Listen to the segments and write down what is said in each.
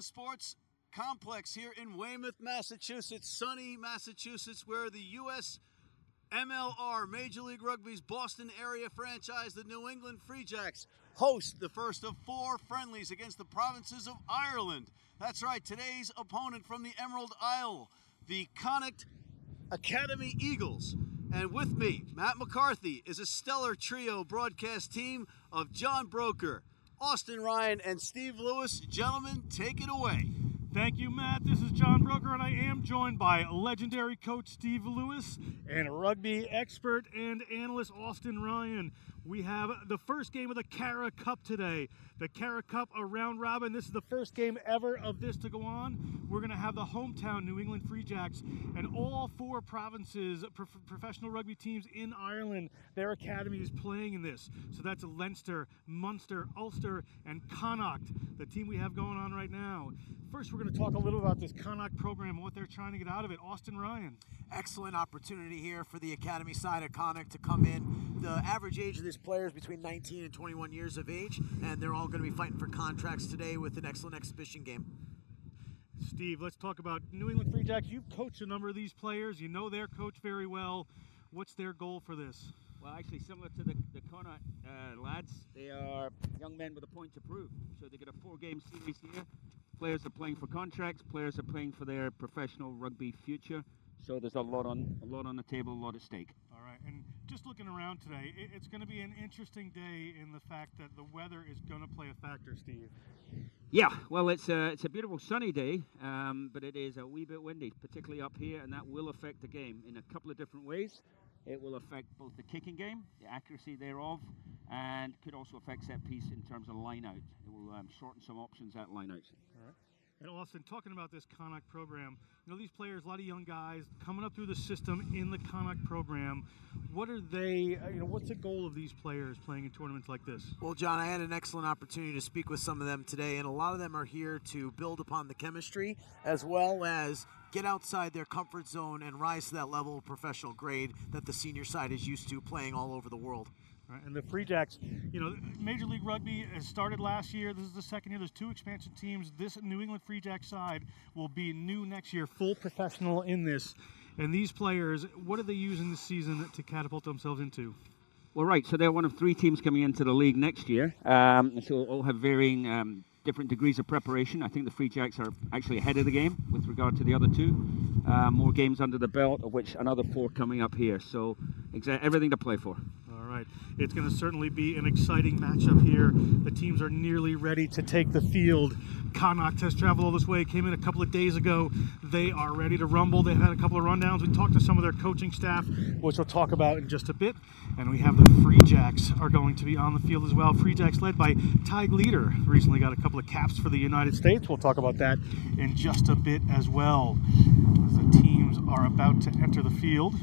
Action Sports Complex here in Weymouth, Massachusetts, sunny Massachusetts, where the U.S. MLR, Major League Rugby's Boston area franchise, the New England Free Jacks, host the first of 4 friendlies against the provinces of Ireland. That's right, today's opponent from the Emerald Isle, the Connacht Academy Eagles. And with me, Matt McCarthy, is a stellar trio broadcast team of John Broker, Austin Ryan, and Steve Lewis. Gentlemen, take it away. Thank you, Matt. This is John Broker, and I am joined by legendary coach Steve Lewis and rugby expert and analyst Austin Ryan. We have the first game of the Cara Cup today. The Cara Cup, a round robin. This is the first game ever of this to go on. We're going to have the hometown New England Free Jacks and all 4 provinces, professional rugby teams in Ireland, their academies playing in this. So that's Leinster, Munster, Ulster, and Connacht, the team we have going on right now. First, we're going to talk a little about this Connacht program and what they're trying to get out of it. Austin Ryan. Excellent opportunity here for the academy side of Connacht to come in. The average age of this player is between 19 and 21 years of age, and they're all going to be fighting for contracts today with an excellent exhibition game. Steve, let's talk about New England Free Jacks. You've coached a number of these players. You know their coach very well. What's their goal for this? Well, actually, similar to the Connacht lads, they are young men with a point to prove. So they get a 4-game series here. Players are playing for contracts. Players are playing for their professional rugby future. So there's a lot on the table, a lot at stake. All right, and just looking around today, it's going to be an interesting day in the fact that the weather is going to play a factor, Steve. Yeah, well, it's a beautiful sunny day, but it is a wee bit windy, particularly up here, and that will affect the game in a couple of different ways. It will affect both the kicking game, the accuracy thereof, and could also affect set piece in terms of line out. It will shorten some options at line outs. All right. And Austin, talking about this Connacht program, you know, these players, a lot of young guys coming up through the system in the Connacht program. What are they, what's the goal of these players playing in tournaments like this? Well, John, I had an excellent opportunity to speak with some of them today, and a lot of them are here to build upon the chemistry as well as get outside their comfort zone and rise to that level of professional grade that the senior side is used to playing all over the world. Right, and the Free Jacks, Major League Rugby has started last year. This is the second year. There's 2 expansion teams. This New England Free Jack side will be new next year, full professional in this. And these players, what are they using this season to catapult themselves into? Well, right, so they're one of 3 teams coming into the league next year. So all have varying different degrees of preparation. I think the Free Jacks are actually ahead of the game with regard to the other 2. More games under the belt, of which another 4 coming up here. So everything to play for. All right. It's going to certainly be an exciting matchup here. The teams are nearly ready to take the field. Connacht has traveled all this way, came in a couple of days ago. They are ready to rumble. They've had a couple of rundowns. We talked to some of their coaching staff, which we'll talk about in just a bit. And we have the Free Jacks are going to be on the field as well. Free Jacks led by Ty Leader. Recently got a couple of caps for the United States. We'll talk about that in just a bit as well. As the teams are about to enter the field.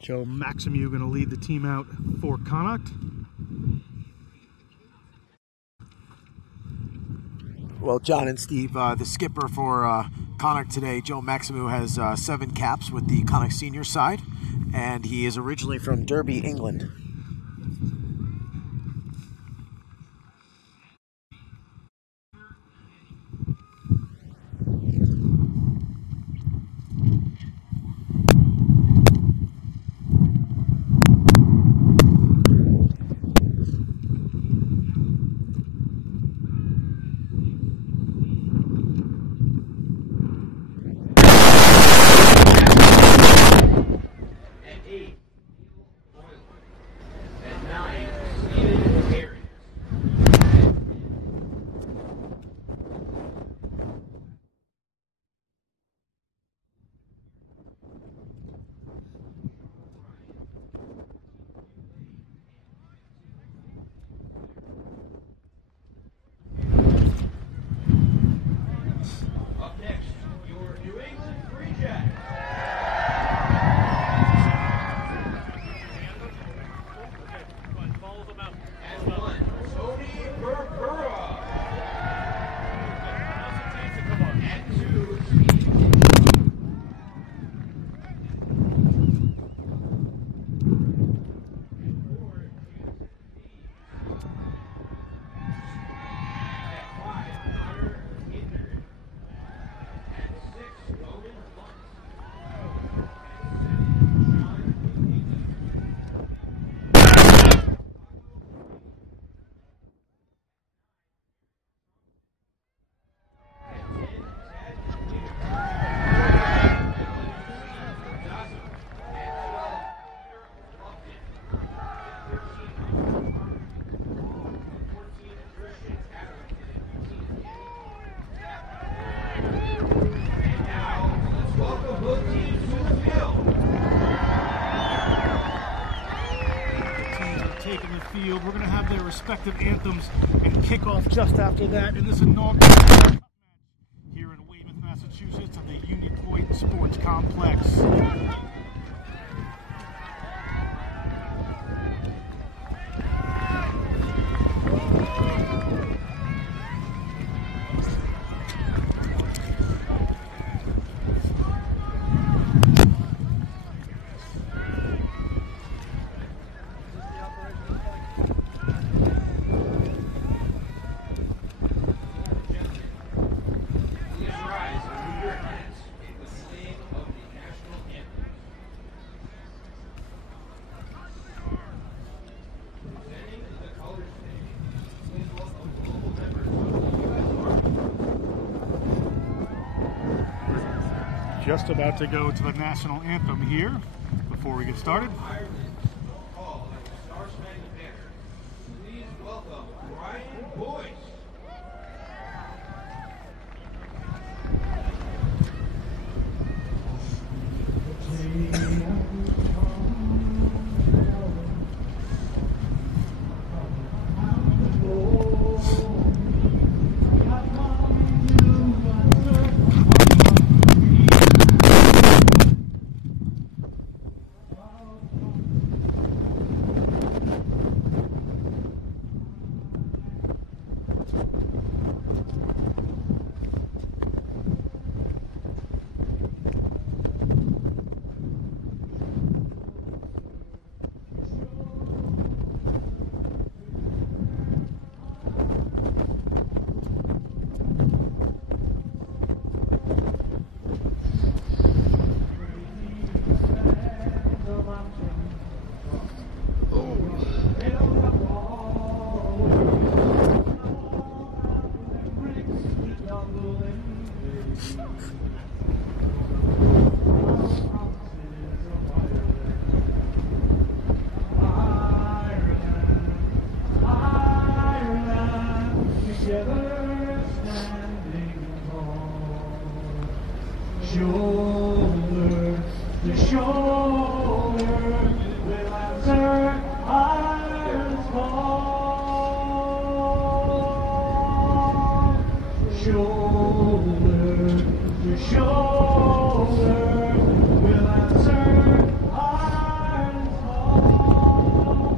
Joe Maximew going to lead the team out for Connacht. Well, John and Steve, the skipper for Connacht today, Joe Maximew, has 7 caps with the Connacht senior side, and he is originally from Derby, England. field. We're going to have their respective anthems and kickoff just after that in this inaugural Cara Cup match here in Weymouth, Massachusetts at the Union Point Sports Complex. Just about to go to the national anthem here before we get started. Please welcome Ryan Boyce. Shoulder to shoulder, will answer Ireland's call. Shoulder to shoulder, will answer Ireland's call.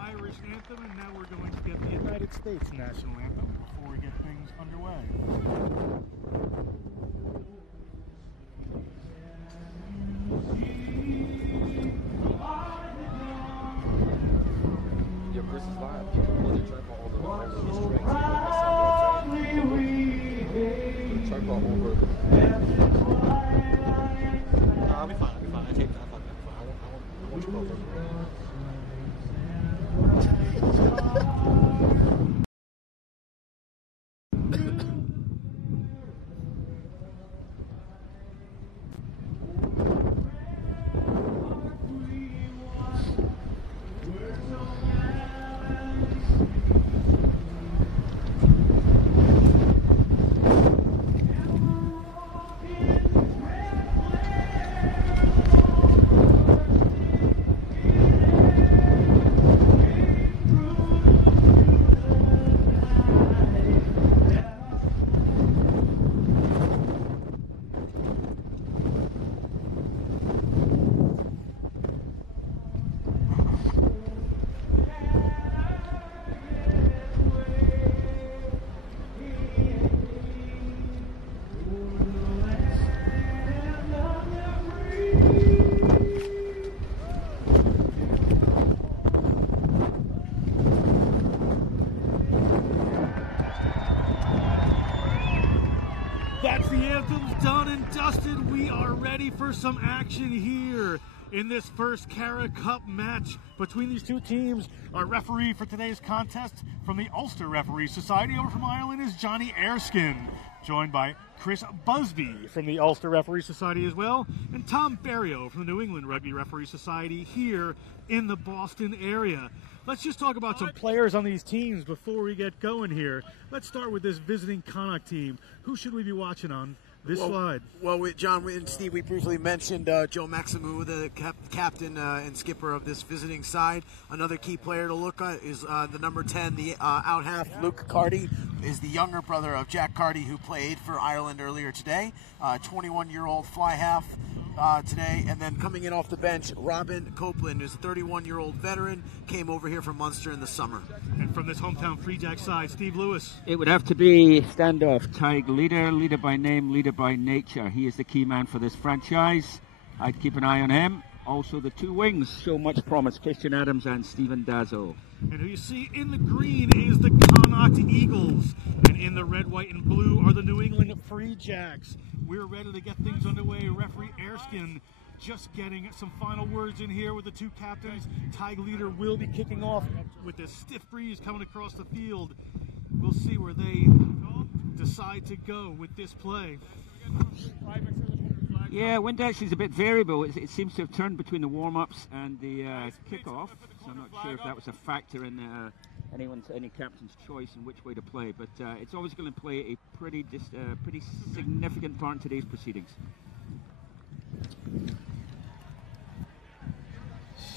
Irish anthem, and now we're going to get the United States national anthem before we get things underway. Yeah, Chris is live. People really try for all the strings. Try for over. I'll be fine. I take that. I want you over. That's the anthems done and dusted. We are ready for some action here in this first Cara Cup match between these two teams. Our referee for today's contest from the Ulster Referee Society over from Ireland is Johnny Erskine, joined by Chris Busby from the Ulster Referee Society as well, and Tom Berrio from the New England Rugby Referee Society here in the Boston area. Let's just talk about some players on these teams before we get going here. Let's start with this visiting Connacht team. Who should we be watching on this slide. Well, John and Steve, we briefly mentioned Joe Maximu, the captain and skipper of this visiting side. Another key player to look at is the number 10, the out half, Luke Carty, is the younger brother of Jack Carty, who played for Ireland earlier today. 21-year-old fly half today. And then coming in off the bench, Robin Copeland, who's a 31-year-old veteran, came over here from Munster in the summer. And from this hometown Free Jack side, Steve Lewis. It would have to be standoff. Tig leader, leader by name, leader by nature. He is the key man for this franchise. I'd keep an eye on him. Also, the two wings show much promise, Christian Adams and Stephen Dazo. And who you see in the green is the Connacht Eagles. And in the red, white, and blue are the New England Free Jacks. We're ready to get things underway. Referee Erskine just getting some final words in here with the two captains. Tig leader will be kicking off with this stiff breeze coming across the field. We'll see where they decide to go with this play. Yeah, wind actually is a bit variable. It seems to have turned between the warm-ups and the kickoff. So I'm not sure if that was a factor in any captain's choice in which way to play. But it's always going to play a pretty significant part in today's proceedings.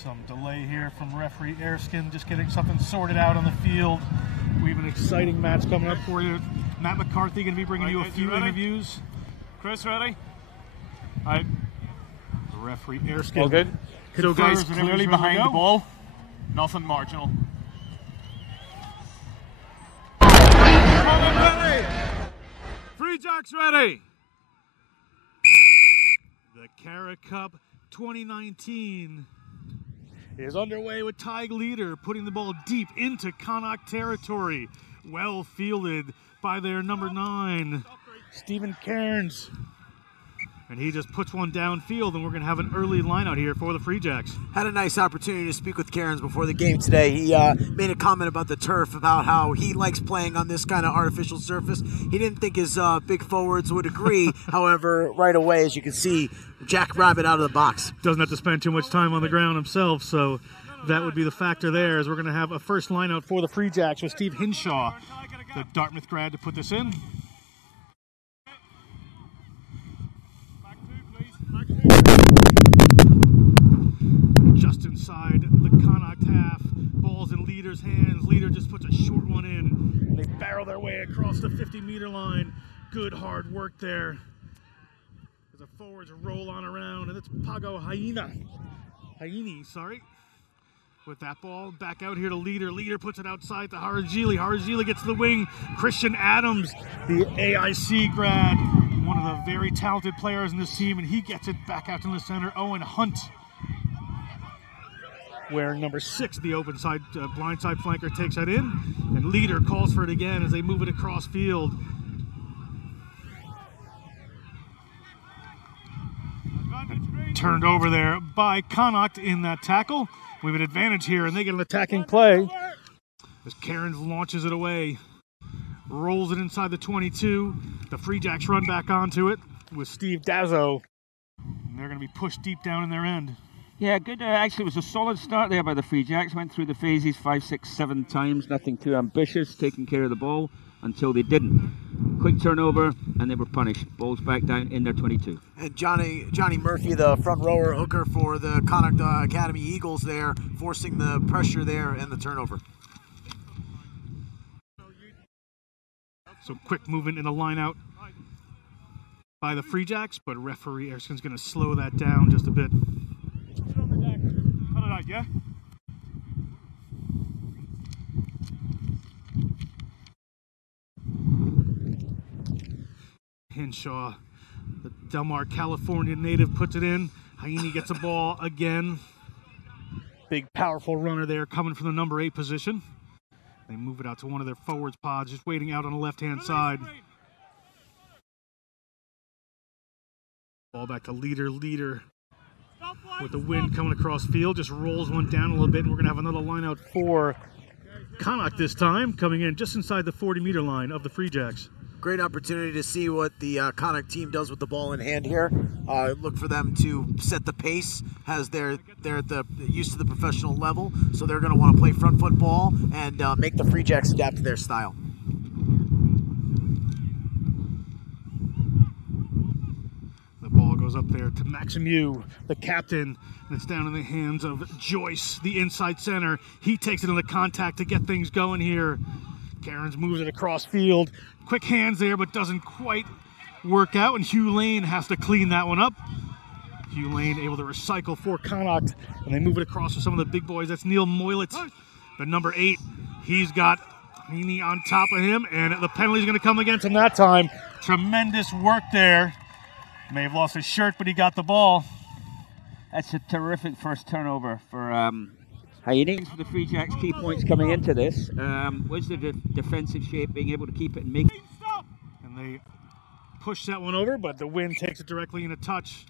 Some delay here from referee Erskine, just getting something sorted out on the field. We have an exciting match coming up for you. Matt McCarthy going to be bringing you a few interviews. Chris, ready? All right. Referee Erskine. All good. So guys, confirms that clearly everything's ready behind to the go. ball. Nothing marginal. Ready. Free Jacks ready. The Cara Cup 2019 is underway with Tig leader putting the ball deep into Connacht territory. Well fielded by their number 9, Stephen Cairns. And he just puts one downfield, and we're going to have an early line out here for the Free Jacks. Had a nice opportunity to speak with Cairns before the game today. He made a comment about the turf, about how he likes playing on this kind of artificial surface. He didn't think his big forwards would agree. However, right away, as you can see, Jack Rabbit out of the box. Doesn't have to spend too much time on the ground himself, so that would be the factor there, as we're going to have a first line out for the Free Jacks with Steve Hinshaw, the Dartmouth grad, to put this in. Just inside the Connacht half, ball's in Leader's hands. Leader just puts a short one in. They barrel their way across the 50-meter line. Good hard work there. As the forwards roll on around, and it's Pago Haini, sorry. With that ball back out here to Leader. Leader puts it outside to Harajili. Harajili gets the wing. Christian Adams, the AIC grad, one of the very talented players in this team, and he gets it back out to the center. Owen Hunt, where number 6, the open side, blindside flanker, takes that in, and Leader calls for it again as they move it across field. And turned over there by Connacht in that tackle. We have an advantage here, and they get an attacking play as Cairns launches it away, rolls it inside the 22. The Free Jacks run back onto it with Steve Dazo, and they're going to be pushed deep down in their end. Yeah, good. Actually, it was a solid start there by the Free Jacks. Went through the phases 5, 6, 7 times. Nothing too ambitious, taking care of the ball until they didn't. Quick turnover, and they were punished. Balls back down in their 22. And Johnny Murphy, the front rower hooker for the Connacht Academy Eagles there, forcing the pressure there and the turnover. So quick movement in the line out by the Free Jacks, but referee Erskine's going to slow that down just a bit. Cut it out, yeah? Hinshaw, the Del Mar, California native, puts it in. Haini gets a ball again. Big, powerful runner there coming from the number 8 position. They move it out to one of their forwards pods, just waiting out on the left-hand side. Ball back to Leader with the wind coming across field, just rolls one down a little bit, and we're going to have another line out for Connacht this time, coming in just inside the 40-meter line of the Free Jacks. Great opportunity to see what the Connacht team does with the ball in hand here. Look for them to set the pace as they're at the used to the professional level, so they're going to want to play front foot ball and make the Free Jacks adapt to their style. goes up there to Maximieux, the captain, and it's down in the hands of Joyce, the inside center. He takes it on the contact to get things going here. Cairns moves it across field. Quick hands there, but doesn't quite work out, and Hugh Lane has to clean that one up. Hugh Lane able to recycle for Connacht, and they move it across to some of the big boys. That's Neil Moylett, the number 8. He's got Heaney on top of him, and the penalty's going to come against him that time. Tremendous work there. May have lost his shirt, but he got the ball. That's a terrific first turnover for Heaney. For the Free Jacks, key points coming into this was the defensive shape, being able to keep it and make. And they push that one over, but the wind takes it directly in a touch.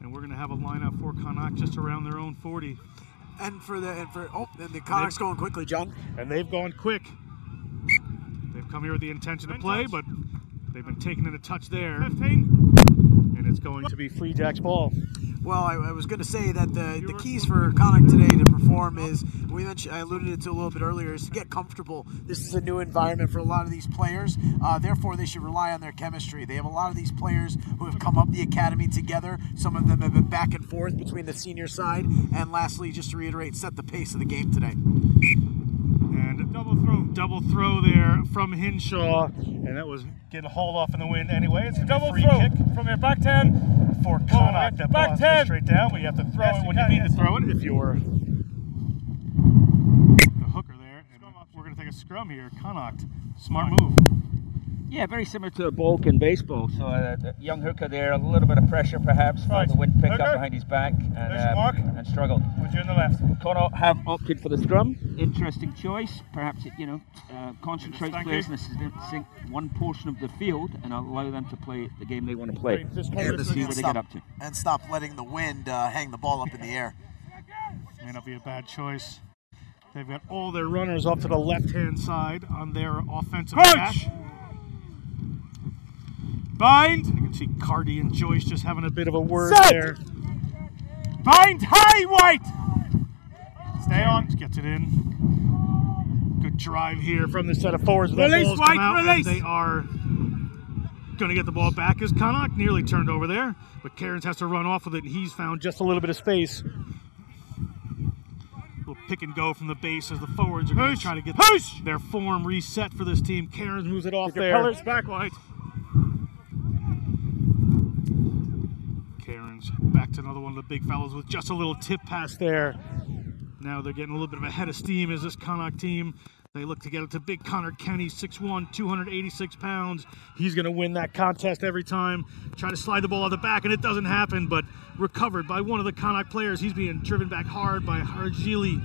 And we're going to have a lineup for Connacht just around their own 40. And the Connacht's going quickly, John. And they've gone quick. They've come here with the intention to play, but they've been taken in a touch there. 15. And it's going to be Free Jacks ball. Well, I was going to say that the keys for Connacht today to perform is, I alluded to a little bit earlier, is to get comfortable. This is a new environment for a lot of these players. Therefore, they should rely on their chemistry. They have a lot of these players who have come up the academy together. Some of them have been back and forth between the senior side. And lastly, just to reiterate, set the pace of the game today. And double throw there from Hinshaw. And that was getting hauled off in the wind anyway. It's a double free kick from your back 10. For Connacht. That ball back goes 10. Straight down, but you have to throw it when you mean to throw it. If you're the hooker there, and we're going to take a scrum here. Connacht, smart move. Yeah, very similar to a Bulk in baseball. So a young hooker there, a little bit of pressure perhaps, felt the wind pick up behind his back and struggled. Would you on the left? Connacht have opted for the scrum. Interesting choice. Perhaps it, concentrates players in one portion of the field and allow them to play the game they want to play. And see what they get up to. And stop letting the wind hang the ball up in the air. May not be a bad choice. They've got all their runners off to the left-hand side on their offensive attack. Bind! You can see Cardi and Joyce just having a bit of a word there. Bind high, White! Stay on. Gets it in. Good drive here from the set of forwards. Release, ball's White, come out, release! and they are going to get the ball back as Connacht nearly turned over there. But Cairns has to run off with it, and he's found just a little bit of space. Little pick and go from the base as the forwards are going to try to get their form reset for this team. Cairns moves it off there. Colors back, White. Cairns back to another one of the big fellows with just a little tip pass there. Now they're getting a little bit of a head of steam as this Connacht team. They look to get it to big Connor Kenny, 6'1", 286 pounds. He's going to win that contest every time. Try to slide the ball out the back, and it doesn't happen, but recovered by one of the Connacht players. He's being driven back hard by Harjili.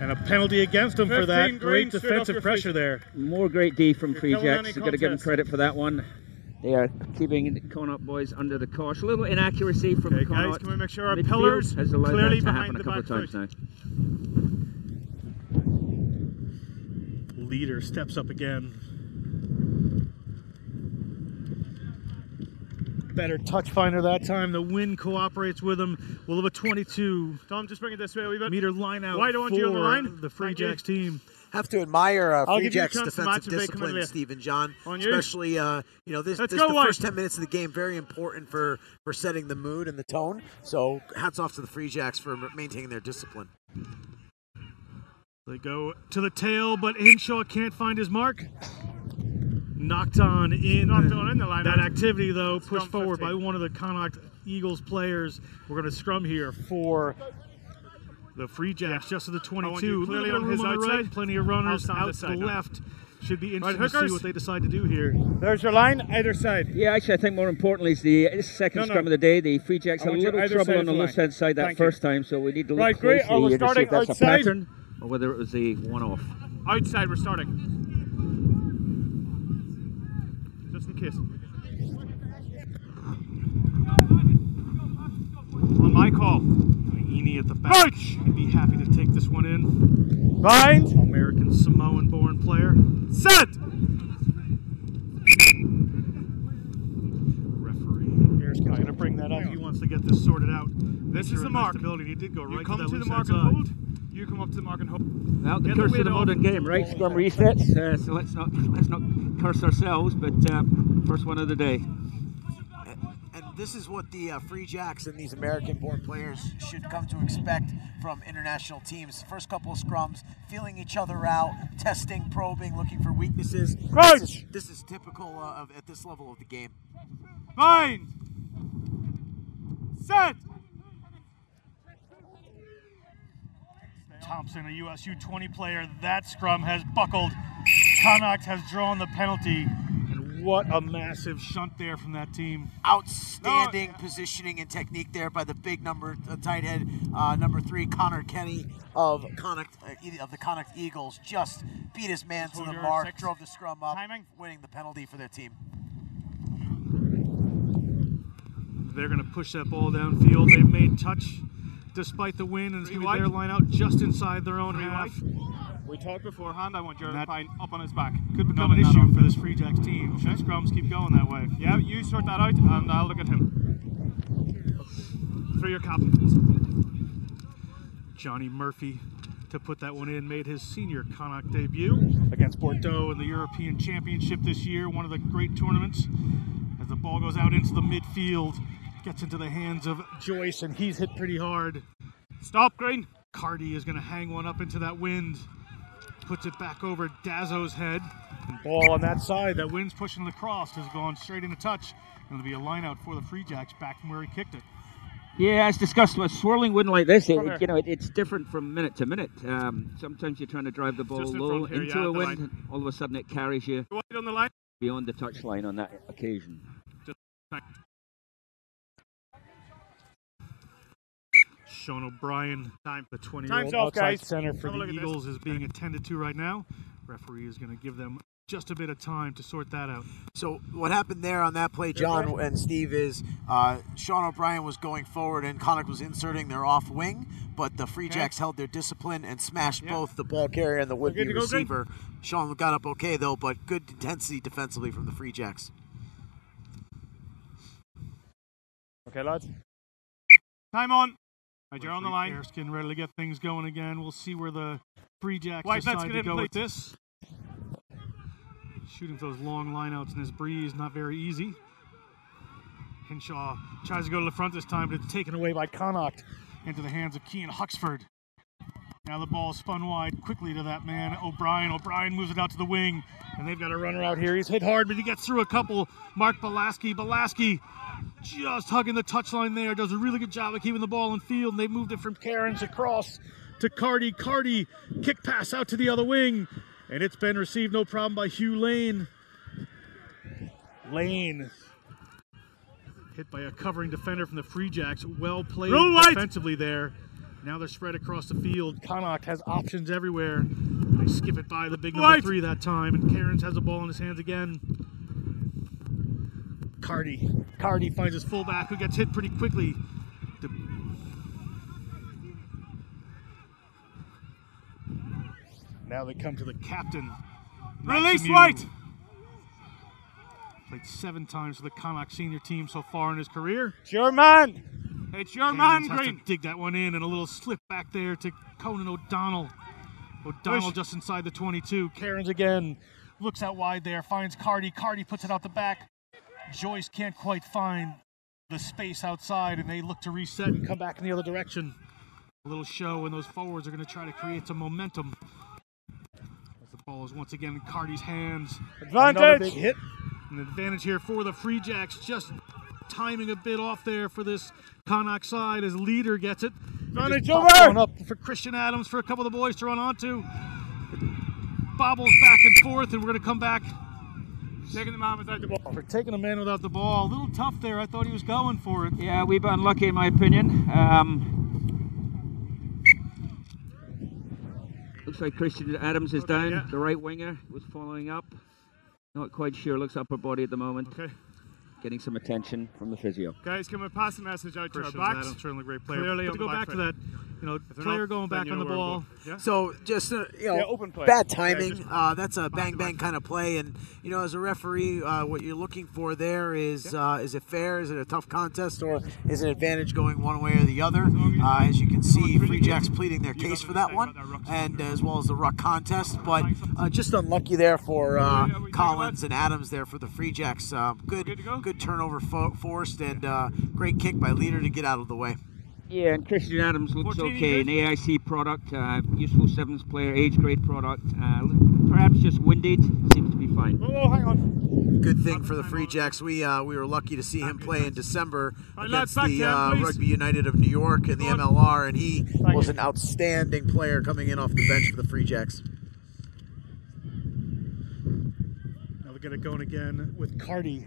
And a penalty against him for that. Great defensive pressure there. More great D from Free Jacks. You've got to give them credit for that one. They are keeping the Connacht boys under the cosh. A little inaccuracy from Connacht. Guys, can we make sure our Midfield pillars has allowed clearly that to behind happen a the couple back of times now. Leader steps up again. Better touch finder that time. The wind cooperates with him. We'll have a 22 Tom, just bring it this way a wee bit. meter line out Why don't you on the line? the Free Thank you. Jacks team. Have to admire I'll Free give you a Jacks' chance to match defensive and they come in discipline, late. Steve and John. On you. Especially, this Let's is go, the White. first 10 minutes of the game, very important for setting the mood and the tone. So hats off to the Free Jacks for maintaining their discipline. They go to the tail, but Hinshaw can't find his mark. Knocked on in the line. that activity, though, Scrum pushed forward 15. by one of the Connacht Eagles players. We're going to scrum here for the Free Jacks, just to the 22. clearly Little on room his the outside. right, plenty of runners I'll stand out this to side the now. left. Should be interesting to see hookers. what they decide to do here. There's your line, either side. Yeah, actually, I think more importantly is the second scrum of the day. The Free Jacks I had a want you little either trouble side on the of the left-hand side that Thank you. first time, so we need to look Right, great. closely We're here to see if starting that's a outside. pattern or whether it was a one-off. Outside, we're starting. Just in case. On my call, Iini at the back. He'd be happy to take this one in. Bind. American Samoan-born player. Set. Referee Erskine's going to bring that up. He wants to get this sorted out. This is the mark. He did go You right come to that to the loose mark and outside. hold. You come up to the mark and hold. Well, the Get the curse of weight the off. modern game, right? Scrum resets, so let's not curse ourselves, but first one of the day. And this is what the Free Jacks and these American-born players should come to expect from international teams. First couple of scrums, feeling each other out, testing, probing, looking for weaknesses. This is typical of at this level of the game. Fine. Set. Thompson, a USU 20 player. That scrum has buckled. Connacht has drawn the penalty. And what a massive shunt there from that team. Outstanding positioning and technique there by the big tight head, number 3, Connor Kenny of the Connacht Eagles. Just beat his man to the mark, drove the scrum up, winning the penalty for their team. They're going to push that ball downfield. They've made touch despite the win, and it's going to be their line out just inside their own half. We talked beforehand. I want your pine up on his back. Could become an issue for this Free Jacks team. Should scrums keep going that way? Yeah, you sort that out, and I'll look at him. Through your captain. Johnny Murphy to put that one in, made his senior Connacht debut against Bordeaux in the European Championship this year, one of the great tournaments. As the ball goes out into the midfield, gets into the hands of Joyce, and he's hit pretty hard. Stop, Green. Cardi is going to hang one up into that wind. Puts it back over Dazzo's head. And ball on that side. That wind's pushing the cross. Has gone straight into touch. And it'll be a line out for the Free Jacks back from where he kicked it. Yeah, as discussed, with swirling wind like this, it's different from minute to minute. Sometimes you're trying to drive the ball low into a wind, and all of a sudden it carries you on the line. beyond the touch line on that occasion. Sean O'Brien, the 20-year-old outside center for the Eagles, is being attended to right now. Referee is going to give them just a bit of time to sort that out. So what happened there on that play, John and Steve, is Sean O'Brien was going forward and Connacht was inserting their off wing, but the Free Jacks held their discipline and smashed both the ball carrier and the would-be receiver. Sean got up okay, though, but good intensity defensively from the Free Jacks. Okay, lads. Time on. Right, you're on the line. Erskine ready to get things going again. We'll see where the Free Jacks decide to go with this. Shooting those long lineouts in this breeze, not very easy. Hinshaw tries to go to the front this time, but it's taken away by Connacht into the hands of Cian Huxford. Now the ball is spun wide quickly to that man, O'Brien. O'Brien moves it out to the wing, and they've got a runner out here. He's hit hard, but he gets through a couple. Mark Balaski just hugging the touchline there, does a really good job of keeping the ball in field, and they moved it from Cairns across to Cardi. Cardi, kick pass out to the other wing, and it's been received no problem by Hugh Lane. Lane hit by a covering defender from the Free Jacks. Well played defensively there. Now they're spread across the field. Connacht has options everywhere. They skip it by the big number 3 that time, and Cairns has the ball in his hands again. Cardi finds his fullback, who gets hit pretty quickly. Now they come to the captain. Release White! Played 7 times for the Connacht senior team so far in his career. It's your man! It's your man, has Green! To dig that one in, and a little slip back there to Conan O'Donnell. O'Donnell just inside the 22. Cairns again looks out wide there, finds Cardi. Cardi puts it out the back. Joyce can't quite find the space outside, and they look to reset and come back in the other direction. A little show, and those forwards are going to try to create some momentum. As the ball is once again in Cardi's hands. Advantage! Another big hit. An advantage here for the Free Jacks, just timing a bit off there for this Connacht side as Leader gets it. Advantage over! Up for Christian Adams for a couple of the boys to run onto. It bobbles back and forth, and we're going to come back. Taking the man without the ball. For taking a man without the ball. A little tough there. I thought he was going for it. Yeah, we've been unlucky in my opinion. Looks like Christian Adams is down. Yeah. The right winger was following up. Not quite sure. Looks upper body at the moment. Okay. Getting some attention from the physio. Guys, can we pass the message out to Christian our backs? Adams, certainly a great player. Clearly But on to go the back back to that player going back on the ball. Yeah. So just Open play. bad timing. Yeah, That's a bang bang kind of play, and as a referee, what you're looking for there is it fair? Is it a tough contest, or is it advantage going one way or the other? As you can see, Free Jacks pleading their case for that one, and as well as the ruck contest, but just unlucky there for Collins and Adams there for the Free Jacks. Good turnover forced, and great kick by Leader to get out of the way. Yeah, and Christian Adams looks okay. An AIC product, useful sevens player, age grade product. Perhaps just winded, seems to be fine. Oh, hang on. Good thing for the Free Jacks. We were lucky to see him play in December against the Rugby United of New York in the MLR, and he was an outstanding player coming in off the bench for the Free Jacks. Now we get it going again with Cardi.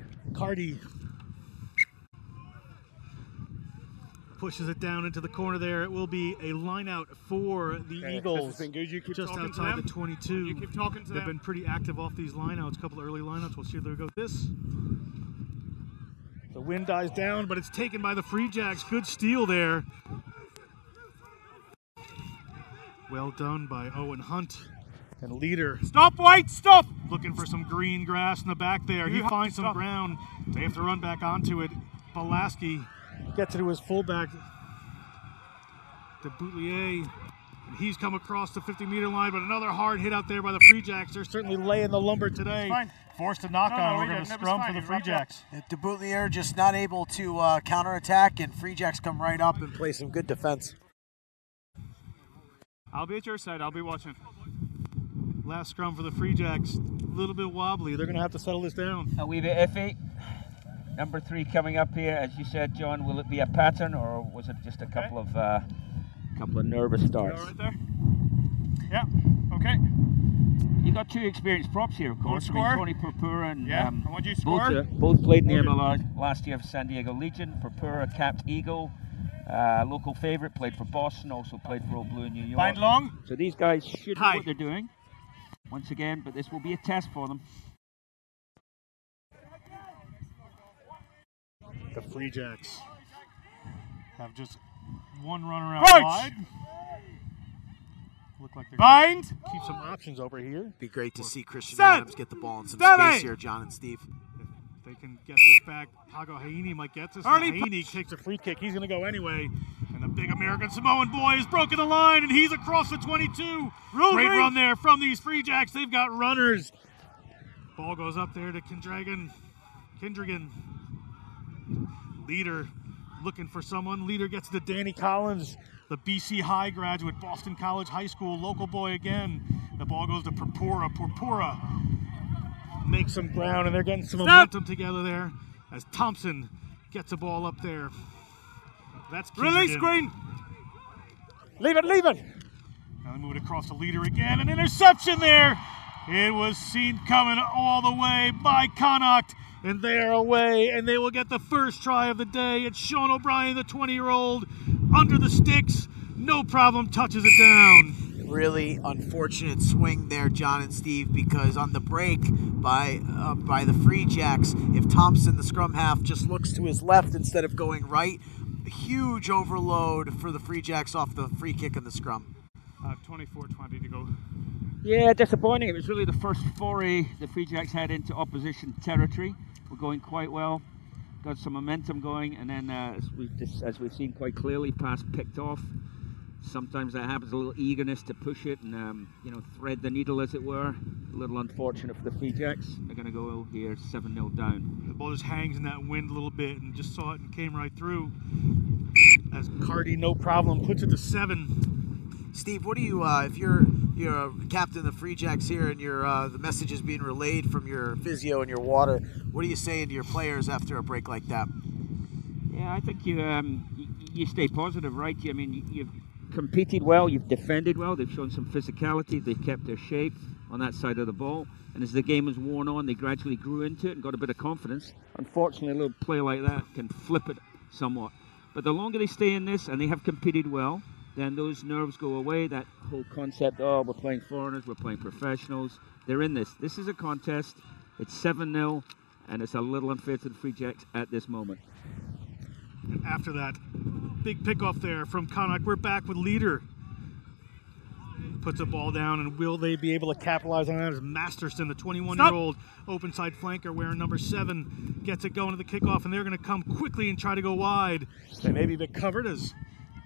Pushes it down into the corner there. It will be a line out for the Eagles. You keep just talking outside to them. the 22. You keep talking to They've them. been pretty active off these lineouts, a couple of early lineouts. We'll see if they go with this. The wind dies down, but it's taken by the Free Jacks. Good steal there. Well done by Owen Hunt. And Leader. Stop, White, stop! Looking for some green grass in the back there. He finds some ground. They have to run back onto it. Balaski gets it to his fullback, de Boutelier, and he's come across the 50-meter line, but another hard hit out there by the Free Jacks. They're certainly laying the lumber today. Forced a knock on. We're going to scrum for the Free Jacks. De Boutelier just not able to counterattack, and Free Jacks come right up and play some good defense. I'll be at your side. I'll be watching. Last scrum for the Free Jacks. A little bit wobbly. They're going to have to settle this down. A wee bit iffy. Number 3 coming up here, as you said, John. Will it be a pattern, or was it just a couple of nervous starts? All right there. Yeah. Okay. You got 2 experienced props here, of course. Score. Tony Purpura and I want you to score. both played in the MLR last year for San Diego Legion. Purpura capped Eagle, local favourite, played for Boston, also played for Old Blue in New York. Bind long. So these guys should know what they're doing. Once again, but this will be a test for them. The Free Jacks have just one runner out Right. wide. Look like they're Bind. gonna keep some options over here. Be great to see Christian Set. Adams get the ball in some Steady. space here, John and Steve. If they can get this back, Pago Haini might get this. Early Haini takes a free kick. He's going to go anyway. And the big American Samoan boy has broken the line, and he's across the 22. Great run there from these Free Jacks. They've got runners. Ball goes up there to Kindrigan. Leader looking for someone. Leader gets to Danny Collins, the BC High graduate, Boston College High School, local boy again. The ball goes to Purpura. Purpura makes some ground, and they're getting some momentum together there as Thompson gets the ball up there. That's Release Kindrigan. screen. Leave it. Now they move it across the Leader again. An interception there. It was seen coming all the way by Connacht. And they are away, and they will get the first try of the day. It's Sean O'Brien, the 20-year-old, under the sticks. No problem, touches it down. Really unfortunate swing there, John and Steve, because on the break by the Free Jacks, if Thompson, the scrum half, just looks to his left instead of going right, a huge overload for the Free Jacks off the free kick in the scrum. 24-20 to go. Yeah, disappointing. It was really the first foray the Free Jacks had into opposition territory. We're going quite well. Got some momentum going, and then as we've seen quite clearly, pass picked off. Sometimes that happens, a little eagerness to push it and thread the needle, as it were. A little unfortunate for the Free Jacks. They're going to go here 7-0 down. The ball just hangs in that wind a little bit, and just saw it and came right through. As Cardi, no problem, puts it to 7. Steve, what do you, if you're a captain of the Free Jacks here, and the message is being relayed from your physio and your water, what are you saying to your players after a break like that? Yeah, I think you stay positive, right? I mean, you've competed well, you've defended well, they've shown some physicality, they've kept their shape on that side of the ball, and as the game has worn on, they gradually grew into it and got a bit of confidence. Unfortunately, a little play like that can flip it somewhat. But the longer they stay in this, and they have competed well, then those nerves go away. That whole concept, we're playing foreigners, we're playing professionals. They're in this. This is a contest. It's 7-0, and it's a little unfair to the Free Jacks at this moment. And after that, Big pickoff there from Connacht. We're back with leader. Puts the ball down, and will they be able to capitalize on that as Masterson, the 21-year-old open side flanker wearing number 7, gets it going to the kickoff, and they're going to come quickly and try to go wide. They may be a bit covered as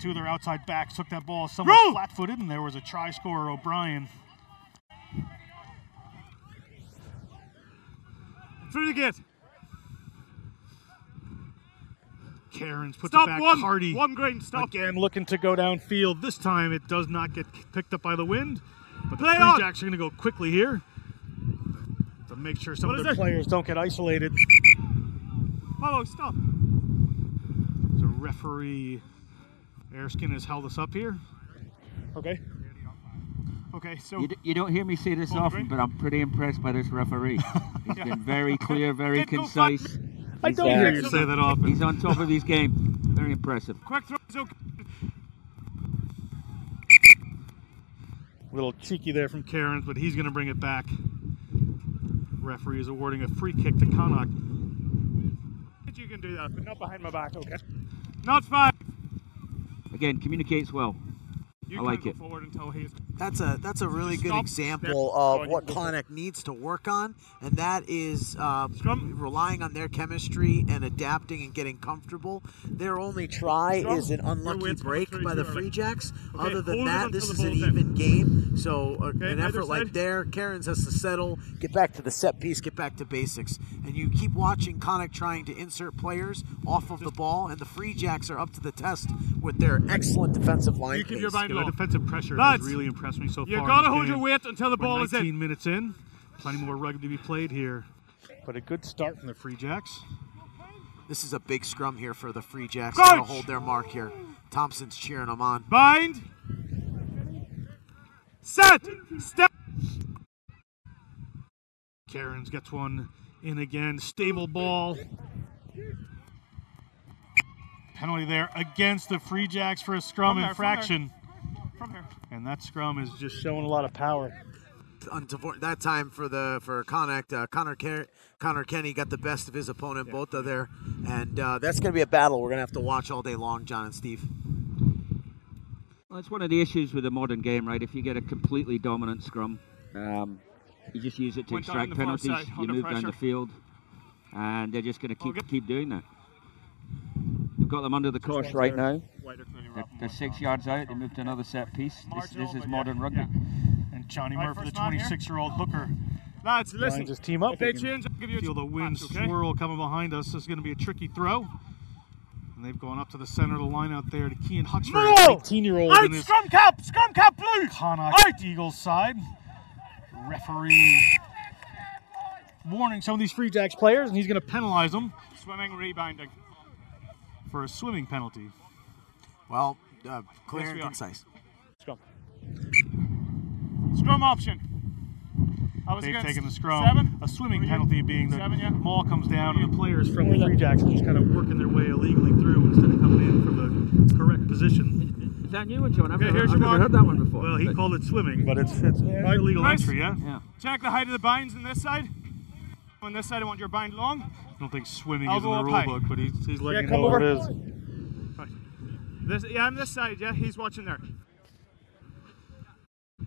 two of their outside backs took that ball somewhat flat-footed, and there was a try scorer, O'Brien. Through the gate. Cairns puts Stop it back. one. Hardy One green. Stop. again looking to go downfield. This time it does not get picked up by the wind. But the Play Free on. Jacks are going to go quickly here to make sure some What of is their it? players don't get isolated. Oh, stop. The referee Erskine has held us up here. Okay. Okay, so You don't hear me say this Hold the often, green. but I'm pretty impressed by this referee. He's been very clear, very Get no concise. I He's, don't hear you say that often. He's on top of his game. Very impressive. quick throw is okay. Little cheeky there from Cairns, but he's going to bring it back. Referee is awarding a free kick to Connacht. You can do that, but not behind my back, okay? Not 5. Again, communicates well. You I like can't it. go forward until he's. That's a really good Stop. example There. of Go on, what you go for it. Connacht needs to work on, and that is Scrum. relying on their chemistry and adapting and getting comfortable. Their only try Scrum. is an unlucky weight's break coming by through, the you are Free Jacks. Okay, Other than hold it that, until this the is an ball's in. even game. So Okay, an either effort like side. there, Cairns has to settle, get back to the set piece, get back to basics. And you keep watching Connacht trying to insert players off of the ball, and the Free Jacks are up to the test with their excellent defensive line You keep pace. your mind Yeah, the low. defensive pressure Lads, has really impressed me so You far. gotta in this hold your game. weight until the We're ball is 19 in. minutes in. Plenty more rugby to be played here. But a good start from the Free Jacks. This is a big scrum here for the Free Jacks. Coach! Got to hold their mark here. Thompson's cheering them on. Bind. Set. Step. Cairns gets one in again. Stable ball. Penalty there against the Free Jacks for a scrum From there, infraction. From here. And that scrum is just showing a lot of power. That time for Connacht, Connor Kenny got the best of his opponent, both of there. And that's going to be a battle we're going to have to watch all day long, John and Steve. Well, it's one of the issues with the modern game, right? If you get a completely dominant scrum, you just use it to Went down extract the far penalties. side, You under move down the pressure. field, and they're just going to Okay. keep doing that. We've got them under the cosh right now. Wider clearly They're, wrap them they're up. 6 yards out. They moved to another set piece. This Marginal, is but modern yeah, rugby. yeah. And Johnny Right, Murphy, the first man here. 26-year-old hooker, Lads, listen. lines his team up. If they They can change, I'll give you a feel the wind match, okay? swirl coming behind us. This is going to be a tricky throw. And they've gone up to the center of the line out there to Kean Huxford, No! 18-year-old Out, in this scrum cap blue. Connacht Out. Eagles side. Referee warning some of these Free Jacks players, and he's going to penalize them Swimming, rebounding. for a swimming penalty. Well, clear Yes, and we are. concise. Scrum. Scrum option. I was They've against taken the scrum. 7. A swimming Were you? penalty being the 7, yeah. ball comes down and the players from the Free Jacks are just kind of working their way illegally through instead of coming in from the correct position. Is that new one, John? I've Okay, never, here's I've your never mark. heard that one before. Well, he But- called it swimming, but it's illegal Nice. entry, yeah? yeah. Check the height of the binds on this side. On this side, I want your bind long. I don't think swimming I'll is in go the up rule high. book, but he's letting Yeah, you come know what over. it is. This, yeah, I'm this side. Yeah, he's watching there.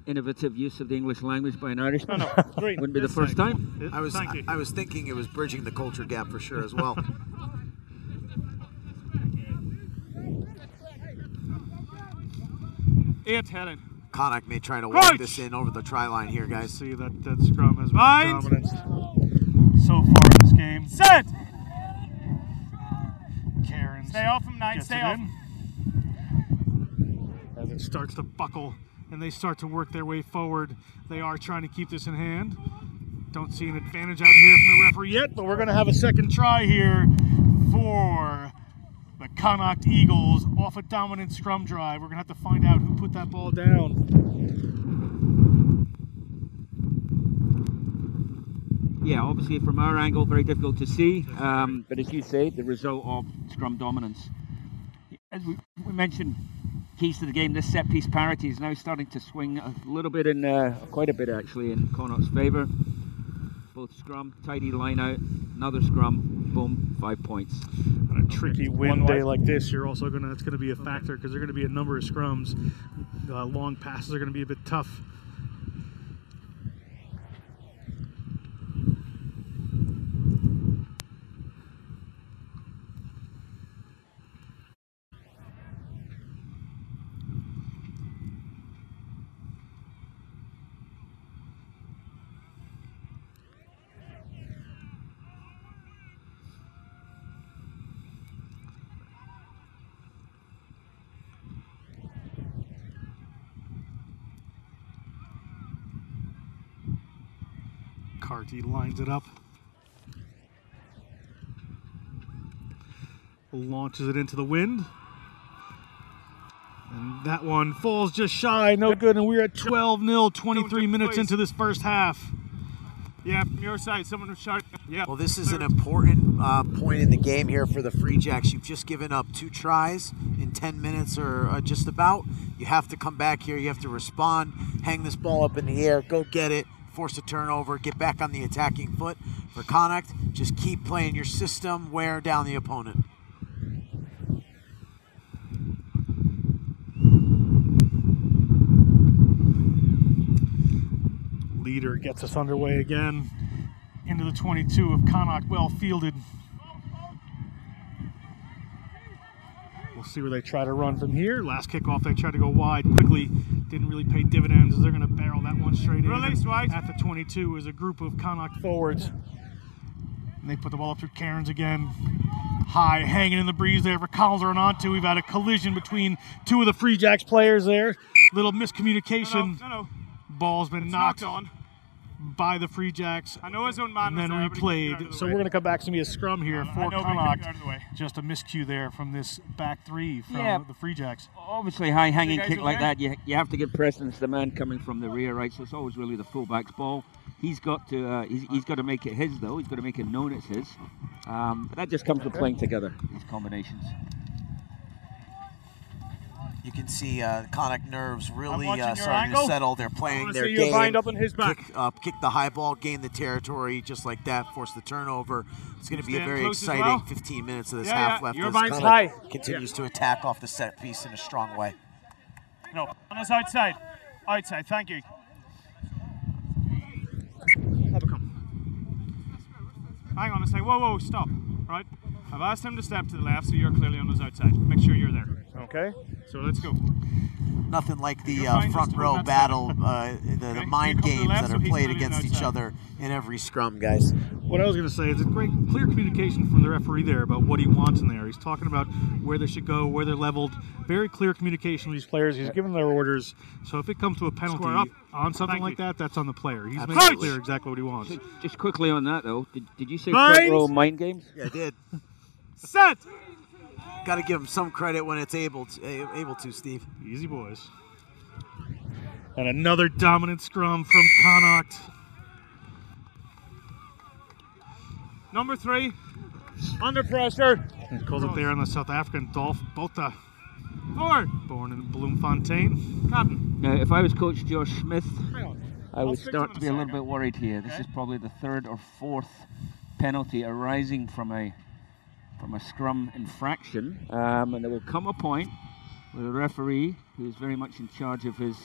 Innovative use of the English language by an Irishman. No, green. Wouldn't be the This first side. time. Thank you. I was thinking it was bridging the culture gap for sure as well. Eight heading. Connacht may try to Coach! walk this in over the try line here, guys. See that scrum has been Bind. dominant so far in this game. Set. Cairns Stay off him, Knight. gets Stay it off. in. As it starts to buckle and they start to work their way forward, they are trying to keep this in hand. Don't see an advantage out here from the referee yet, but we're going to have a second try here for the Connacht Eagles off a dominant scrum drive. We're going to have to find out who put that ball down. Yeah, obviously from our angle, very difficult to see. But as you say, the result of scrum dominance. As we mentioned, keys to the game, this set piece parity is now starting to swing a little bit in, quite a bit actually, in Connacht's favour. Both scrum, tidy line out, another scrum. boom, 5 points. On a tricky wind day like this, you're also it's gonna be a factor because there are gonna be a number of scrums. Long passes are gonna be a bit tough. Carty lines it up. Launches it into the wind. And that one falls just shy, no good, and we're at 12-0, 23 minutes into this first half. Yeah, from your side, someone was shot. Yeah. Well, this is an important point in the game here for the Free Jacks. You've just given up 2 tries in 10 minutes or just about. You have to come back here. You have to respond, hang this ball up in the air, go get it, force a turnover, get back on the attacking foot. For Connacht, just keep playing your system, wear down the opponent. Leader gets us underway again into the 22 of Connacht, well fielded. We'll see where they try to run from here. Last kickoff, they tried to go wide quickly. Didn't really pay dividends as they're going to barrel that one straight in. Release wide. At the 22 is a group of Connacht forwards. And they put the ball up through Cairns again. High, hanging in the breeze there for Collins to run onto. We've had a collision between 2 of the Free Jacks players there. Little miscommunication. No. Ball's been knocked on by the Free Jacks. I know his own man and then replayed. So we're going to come back to be a scrum here for Connacht. Just a miscue there from this back 3 from the Free Jacks. Obviously, high hanging kick like that, you have to give precedence to the man coming from the rear, right? So it's always really the fullback's ball. He's got to he's got to make it his, though. He's got to make it known it's his. But that just comes with playing together, these combinations. You can see Connacht nerves really starting to settle. They're playing their game. Bind up on his back. Kick the high ball, gain the territory, just like that, force the turnover. It's going to be a very exciting 15 minutes of this half left as Connacht continues to attack off the set piece in a strong way. No, on his outside. Outside, thank you. Hang on a second. Whoa, stop. Right? I've asked him to step to the left, so you're clearly on his outside. Make sure you're there. Okay. So let's go. Nothing like the front row battle, the mind games that are played against each other in every scrum, guys. What I was going to say is it's great, clear communication from the referee there about what he wants in there. He's talking about where they should go, where they're leveled. Very clear communication with these players. He's giving their orders. So if it comes to a penalty on something like that, that's on the player. He's making it clear exactly what he wants. Just quickly on that, though, did you say front row mind games? Yeah, I did. Set! Got to give him some credit when it's able to, Steve. Easy boys. And another dominant scrum from Connacht. Number 3, under pressure. He calls up there on the South African Dolph Botha. Forward. Born in Bloemfontein. Captain. Now, if I was Coach Josh Smith, I would start to be a little bit worried here. This is probably the 3rd or 4th penalty arising from a scrum infraction, and there will come a point where the referee, who is very much in charge of his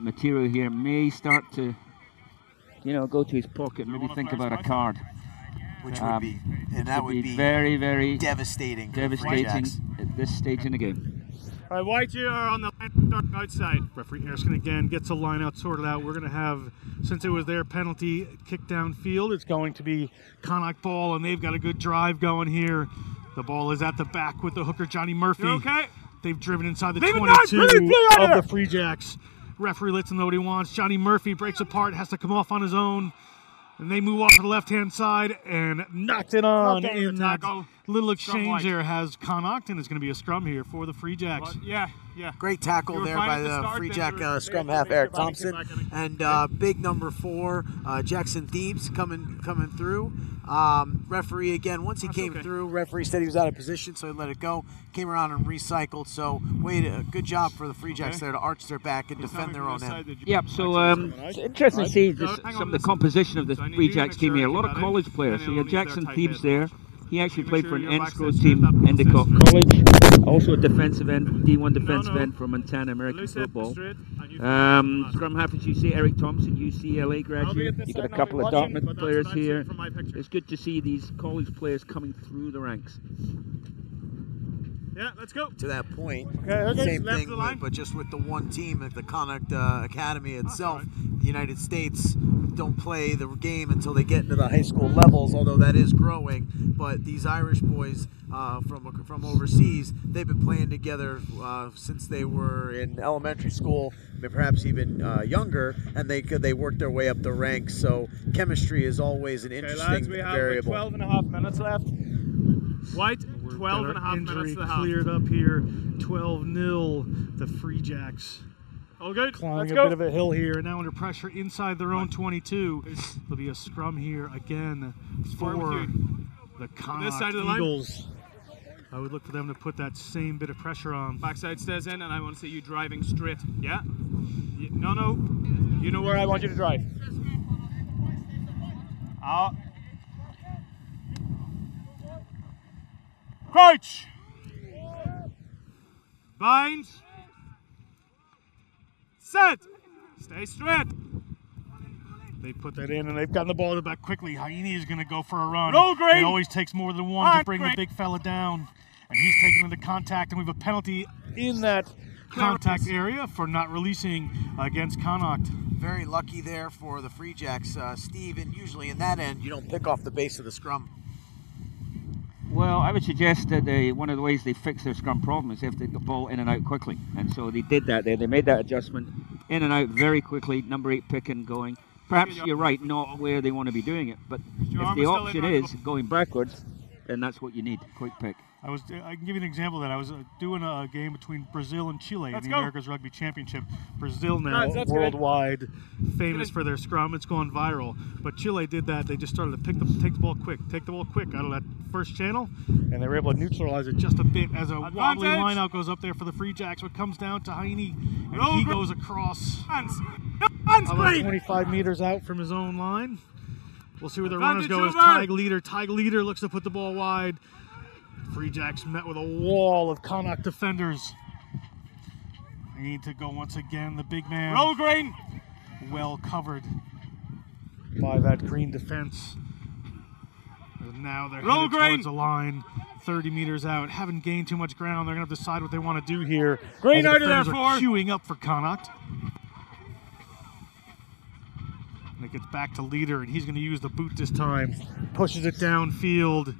material here, may start to, go to his pocket and maybe think about a card. Which would be, and that would be very, very devastating at this stage in the game. All right, White, you are on the line outside. Referee Erskine again gets a line out sorted out. We're going to have, since it was their penalty kick downfield, it's going to be Connacht ball, and they've got a good drive going here. The ball is at the back with the hooker, Johnny Murphy. You okay? They've driven inside the 22 of the Free Jacks. Referee lets him know what he wants. Johnny Murphy breaks apart, has to come off on his own. And they move off to the left-hand side and knocked it on in that little exchange there. Has Connacht, and it's going to be a scrum here for the Free Jacks. Yeah. Great tackle there by the Free Jack scrum half, Eric Thompson. And big number 4, Jackson Thebes coming through. Referee again, once he came through, referee said he was out of position, so he let it go. Came around and recycled, so good job for the Free Jacks there to arch their back and defend their own end. Yep, so it's interesting to see some of the composition of the Free Jacks team here. A lot of college players. So you have Jackson Thebes there, He actually Make played sure for an your Enniscrow backside team, straight, that Endicott backside College. Also a defensive end, D1 defensive no. end from Montana American Loose hip, football. straight, and you Scrum half, as you see, Eric Thompson, UCLA I'll be graduate. at this You've got a side and I'll be couple of watching, Dartmouth but that's players what I'm here. seeing from my picture. It's good to see these college players coming through the ranks. Yeah, let's go. To that point, Okay, same left thing, of the line. but just with the one team at the Connacht Academy itself. right. The United States don't play the game until they get into the high school levels, although that is growing. But these Irish boys from overseas, they've been playing together since they were in elementary school, perhaps even younger, and they worked their way up the ranks. So chemistry is always an Okay, interesting lads, we have variable. like 12 and a half minutes left. White, We're 12 got and a our half injury minutes to the half. cleared up here. 12-0. The Free Jacks All good. climbing Let's a go. bit of a hill here. Now under pressure inside their own 22. There'll be a scrum here again for the Connacht side of the line. Eagles. I would look for them to put that same bit of pressure on. Backside stays in, and I want to see you driving straight. Yeah? No. You know where I want you to drive. Out. Crouch. Bind. Set. Stay straight. They put that in, and they've gotten the ball back quickly. Heine is going to go for a run. Roll green. It always takes more than one to On bring green. the big fella down. And he's taken into contact, and we have a penalty in that contact area for not releasing against Connacht. Very lucky there for the Free Jacks, Steve, and usually in that end, you don't pick off the base of the scrum. Well, I would suggest that one of the ways they fix their scrum problem is if they get the ball in and out quickly. And so they did that there. They made that adjustment in and out very quickly. Number 8 pick and going. Perhaps you're right, not where they want to be doing it. But Your if arm the is still in option right is going backwards, then that's what you need. Quick pick. I can give you an example of that. I was doing a game between Brazil and Chile Let's in the go. America's Rugby Championship. Brazil now Lads, that's good. worldwide famous for their scrum. It's gone viral. But Chile did that. They just started to take the ball quick out of that first channel, and they were able to neutralize it just a bit as a wobbly Advantage. line out goes up there for the Free Jacks. What comes down to Heine, and Roll he green. goes across Hands about green. 25 meters out from his own line. We'll see where the runners Advantage go as over. Tig Leader. Tig Leader looks to put the ball wide. Free Jacks met with a wall of Connacht defenders. They need to go once again. The big man Roll green. well covered by that green defense. And now they're Roll headed green. towards the line, 30 meters out. Haven't gained too much ground. They're going to decide what they want to do here. Green And the out of there, defenders are four. queuing up for Connacht. And it gets back to Leader, and he's going to use the boot this time. Pushes it downfield.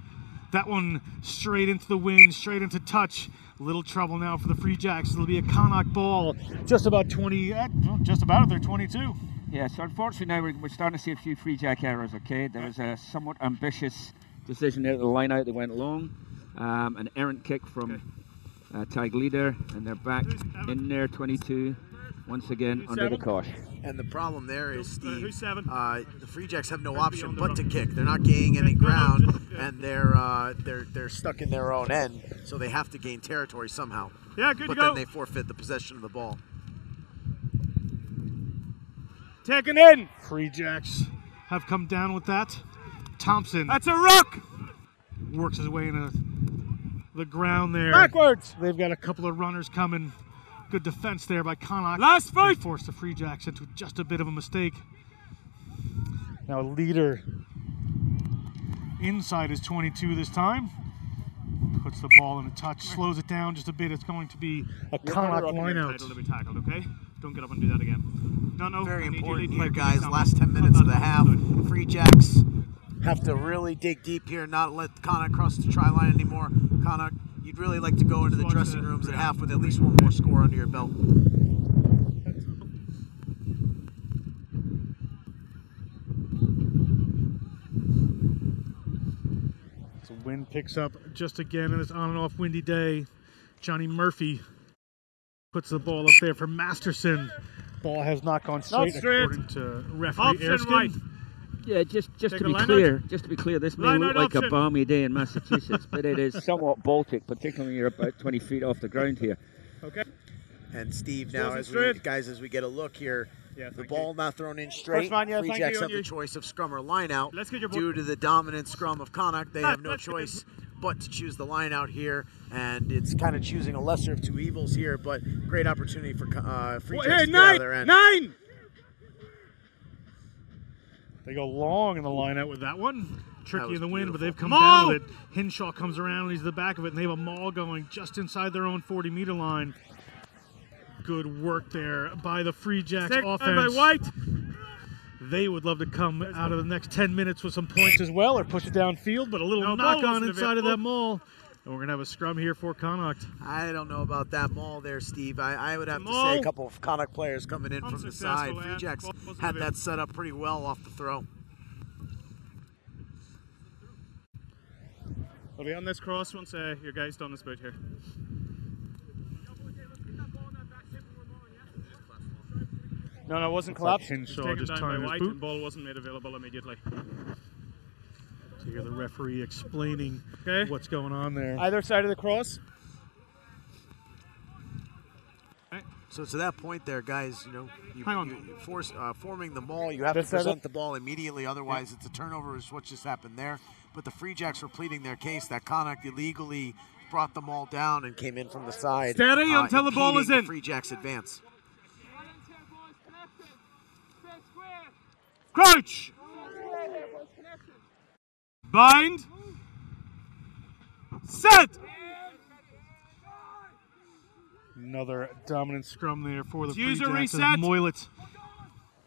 That one straight into the wind, straight into touch. Little trouble now for the Free Jacks. It'll be a Connacht ball. Just about 20, just about at their 22. Yeah, so unfortunately now we're starting to see a few Free Jack errors, okay? There was a somewhat ambitious decision there at the line out that went long. An errant kick from Tig Leader, and they're back in their 22 once again under the cosh. And the problem there is, Steve, who's 7? the Free Jacks have no option but to kick. They're not gaining any ground, and they're stuck in their own end, so they have to gain territory somehow. Yeah, good But to go. then they forfeit the possession of the ball. Taken in. Free Jacks have come down with that. Thompson That's a rock. works his way into the ground there. Backwards. They've got a couple of runners coming. Good defense there by Connacht. Last They fight. forced the Free Jacks into just a bit of a mistake. Now Leader inside his 22 this time. Puts the ball in a touch, slows it down just a bit. It's going to be a Connacht line out. To be tackled, okay? Don't get up and do that again. No. Very I need you important to here, keep guys. down. Last 10 minutes of the half. Free Jacks have to really dig deep here, not let Connacht cross the try line anymore. Connacht, you'd really like to go into the dressing rooms at half with at least one more score under your belt. So wind picks up just again in this on and off windy day. Johnny Murphy puts the ball up there for Masterson. Ball has not gone straight, straight. according to referee Option Erskine. right. Yeah, just Take to a be line clear, this may Line look out like a option. balmy day in Massachusetts, but it is somewhat Baltic, particularly when you're about 20 feet off the ground here. Okay. And Steve, now Slows it as straight. as we get a look here, Yeah, the thank ball not thrown in straight. First man, yeah, Free thank Jacks you, have and the you. choice of scrum or line out. Let's get your Due to the dominant scrum of Connacht, they have no choice but to choose the line out here, and it's kind of choosing a lesser of two evils here, but great opportunity for Free Jacks to get out of their end. 9! They go long in the line out with that one. Tricky was in the wind, but they've come Maul! down with it. Hinshaw comes around and he's the back of it, and they have a maul going just inside their own 40-meter line. Good work there by the Free Jacks offense. By White. They would love to come out of the next 10 minutes with some points as well, or push it downfield, but a little No, knock ball on wasn't inside of that available. maul. And we're going to have a scrum here for Connacht. I don't know about that maul there, Steve. I would have to say Maul. a couple of Connacht players coming in from the side. Unsuccessful, Free yeah. Jacks Ball wasn't had that available. set up pretty well off the throw. I'll be on this cross once your guy's done his boot here. No, it wasn't Looks like collapsed. Hinshaw Taken just down tying by his White, boot. and ball wasn't made available immediately. So you hear the referee explaining Okay. what's going on there. Either side of the cross. So to that point there, guys, Hang on. you force forming the maul, you have This to side present the ball immediately, otherwise it's a turnover is what just happened there. But the Free Jacks were pleading their case that Connacht illegally brought the maul down and came in from the side. Steady until the ball is impeding in. the Free Jacks advance. Crouch! Bind! Set! Another dominant scrum there for the Free User Jacks. as reset. Moylett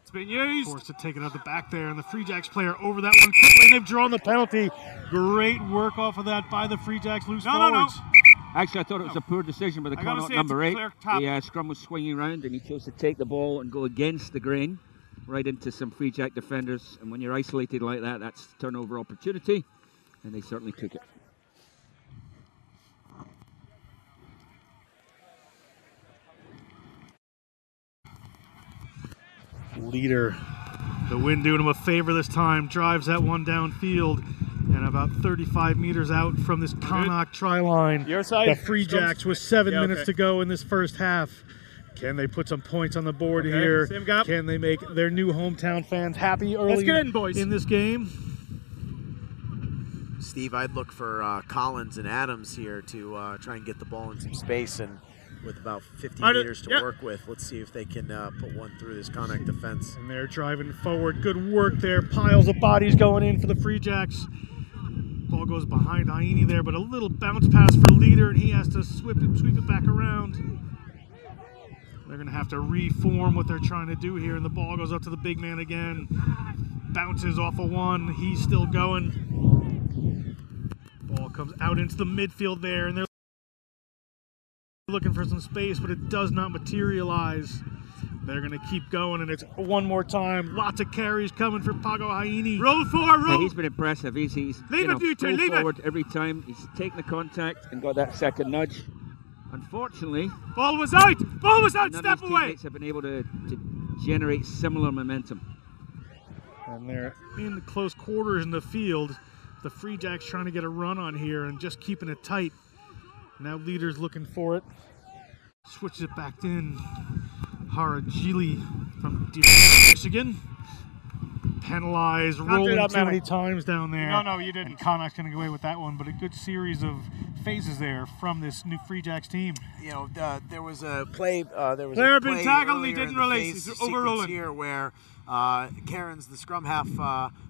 It's been used. forced to take it out the back there, and the Free Jacks player over that one quickly, and they've drawn the penalty. Great work off of that by the Free Jacks loose No, no, no. forwards. Actually, I thought it was a poor decision by the I gotta Connacht say it's a number 8. clear tap. The scrum was swinging around, and he chose to take the ball and go against the grain, right into some Free Jack defenders. And when you're isolated like that, that's turnover opportunity, and they certainly took it. Leader, the wind doing him a favor this time, drives that one downfield, and about 35 meters out from this Connacht try line, Your side. the Free Jacks with 7 Yeah, minutes okay. to go in this first half. Can they put some points on the board Okay, here? same gap. Can they make their new hometown fans happy early get in, boys. in this game? Steve, I'd look for Collins and Adams here to try and get the ball in some space, and with about 50 meters to yeah. work with, let's see if they can put one through this Connacht defense. And they're driving forward. Good work there. Piles of bodies going in for the Free Jacks. Ball goes behind Aini there, but a little bounce pass for Leader, and he has to sweep it back around. They're going to have to reform what they're trying to do here, and the ball goes up to the big man again. Bounces off of one. He's still going. Ball comes out into the midfield there, and they're looking for some space, but it does not materialize. They're going to keep going, and it's one more time. Lots of carries coming for Pago Haini. Roll forward, Yeah, roll. he's been impressive. He's Leave you know, it, Future, pulled leave it. forward every time. He's taken the contact and got that second nudge. Unfortunately, Ball was out. Ball was out. none Step of his away. teammates have been able to generate similar momentum. And they're in the close quarters in the field. The Free Jacks trying to get a run on here and just keeping it tight. Now Leader's looking for it. Switches it back in. Harajili from Michigan. Penalized, Can't do rolling that, too Manny. many times down there. No, you didn't. And Connacht's going to go away with that one, but a good series of phases there from this new Free Jacks team. There was a play. There was Player a been play tackled and he earlier didn't in the release. phase He's sequence overrulling. here where Karen's the scrum half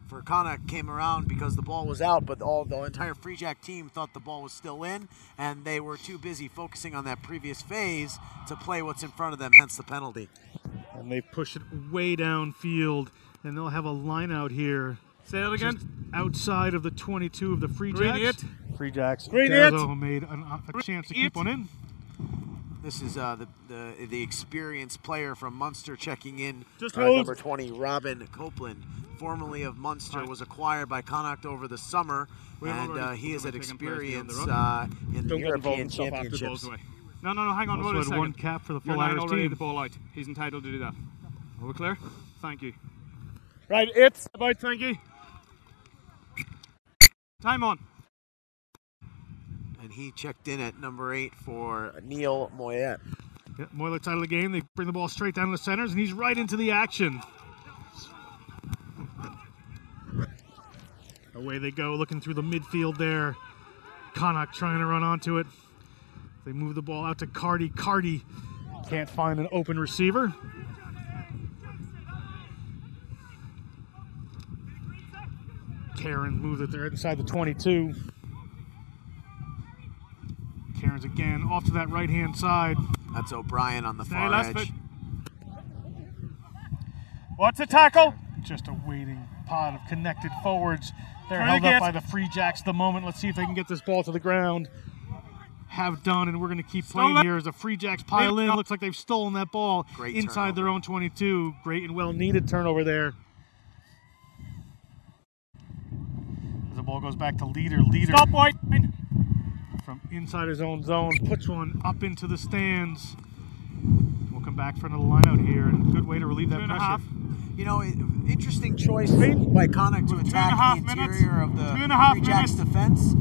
for Connacht came around because the ball was out, but the entire Free Jack team thought the ball was still in, and they were too busy focusing on that previous phase to play what's in front of them. Hence the penalty. And they push it way downfield, and they'll have a line out here. Say that again. Just outside of the 22 of the Free Green Jacks. eight. Free Jacks. Green eight. Dazo made a chance to keep one in. This is the experienced player from Munster checking in. Just hold. Number 20, Robin Copeland, formerly of Munster, was acquired by Connacht over the summer, and he has had experience in the Don't get European involved in stuff after the ball's Championships. away. No, hang on. Also Wait a had second. one cap for the You're full nine Irish already team. the ball out. He's entitled to do that. Are we clear? Thank you. Right, it's about. Thank you. Time on. And he checked in at number 8 for Neil Moyet. Yeah, Moyler title of the game. They bring the ball straight down to the centers, and he's right into the action. Away they go, looking through the midfield there. Connacht trying to run onto it. They move the ball out to Carty. Carty can't find an open receiver. Karen moves it there inside the 22. Karen's again off to that right-hand side. That's O'Brien on the far edge. What's a tackle? Just a waiting pod of connected forwards. They're Try held to up get- by the Free Jacks at the moment. Let's see if they can get this ball to the ground. Have done, and we're going to keep playing here as the Free Jacks pile in. Looks like they've stolen that ball Great inside turnover. their own 22. Great and well-needed turnover there. As the ball goes back to Leader. Leader Stop, White. from inside his own zone puts one up into the stands. We'll come back for another line out here, and good way to relieve that 2.5. pressure. You know, interesting choice by Connacht to attack 2.5 the minutes. interior of the 2.5 Free Jacks minutes. defense.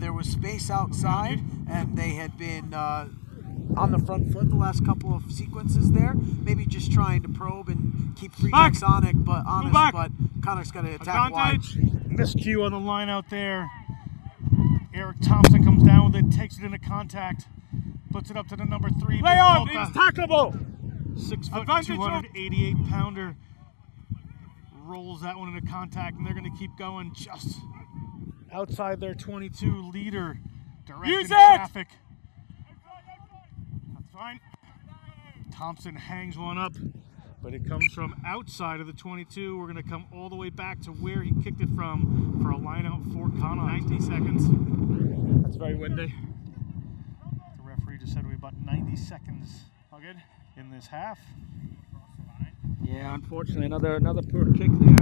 There was space outside, and they had been on the front foot the last couple of sequences there. Maybe just trying to probe and keep Free Back. Jacks honest, but back. Connacht's got to attack wide. Advantage. Miscue on the line out there. Eric Thompson comes down with it, takes it into contact, puts it up to the number 3. Lay Big on. Polka. It's tackleable. 6 foot, Advantage, 288 pounder. Rolls that one into contact, and they're going to keep going just outside their 22. Leader directing Use it. traffic. That's fine. Thompson hangs one up, but it comes from outside of the 22. We're going to come all the way back to where he kicked it from for a line out for Connacht. 90 seconds. That's very windy. The referee just said we about 90 seconds All good. in this half. Yeah, unfortunately, another poor kick there.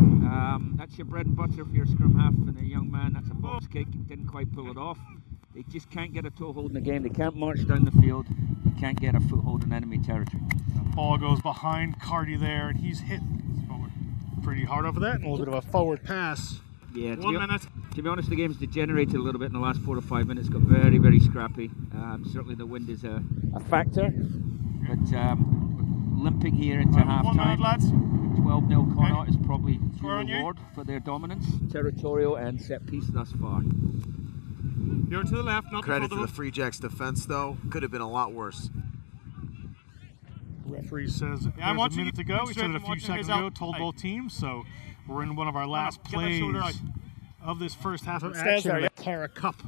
That's your bread and butter for your scrum half and a young man. That's a box kick. Didn't quite pull it off. They just can't get a toehold in the game. They can't march down the field. They can't get a foothold in enemy territory. Ball goes behind Carty there, and he's hit pretty hard over that, and a little bit of a forward pass. Yeah, 1 minute. to be honest, the game's degenerated a little bit in the last 4 to 5 minutes. Got very, very scrappy. Certainly the wind is a factor. But we're limping here into 1 half-time. minute, lads. 12-0 Connacht is probably due Score on you. reward for their dominance, territorial and set piece thus far. You're to the left, not Credit the to the Free Jacks defense, though. Could have been a lot worse. Referee says I'm there's a watching minute to you go. He straight said it a from few watching seconds his ago, out. told Hey. both teams, so we're in one of our last Get that plays shoulder out. of this first half of Stands action there, at yeah. the Cara Cup.